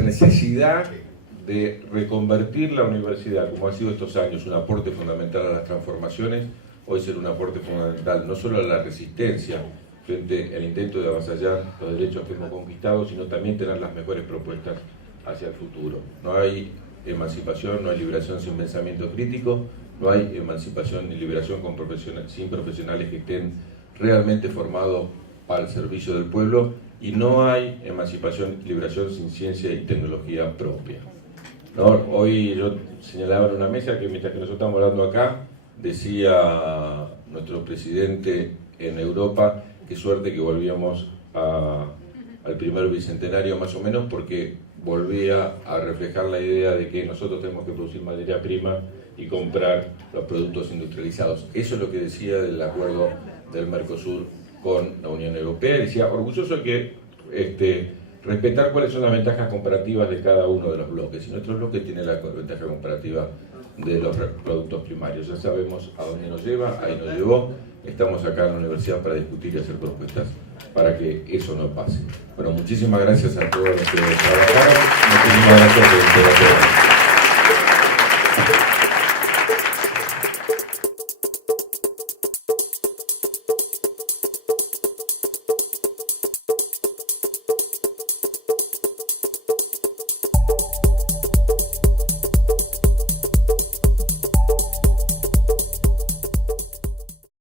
necesidad de reconvertir la universidad, como ha sido estos años, un aporte fundamental a las transformaciones, hoy ser un aporte fundamental no solo a la resistencia frente al intento de avasallar los derechos que hemos conquistado, sino también tener las mejores propuestas hacia el futuro. No hay emancipación, no hay liberación sin pensamiento crítico, no hay emancipación ni liberación sin profesionales que estén realmente formados para el servicio del pueblo, y no hay emancipación y liberación sin ciencia y tecnología propia. ¿No? Hoy yo señalaba en una mesa que mientras que nosotros estamos hablando acá, decía nuestro presidente en Europa, qué suerte que volvíamos al primer bicentenario más o menos, porque volvía a reflejar la idea de que nosotros tenemos que producir materia prima y comprar los productos industrializados. Eso es lo que decía del acuerdo del Mercosur con la Unión Europea. Decía, orgulloso que respetar cuáles son las ventajas comparativas de cada uno de los bloques. Y nuestro bloque tiene la ventaja comparativa de los productos primarios. Ya sabemos a dónde nos lleva, ahí nos llevó. Estamos acá en la universidad para discutir y hacer propuestas para que eso no pase. Bueno, muchísimas gracias a todos los que trabajaron. Muchísimas gracias por el debate.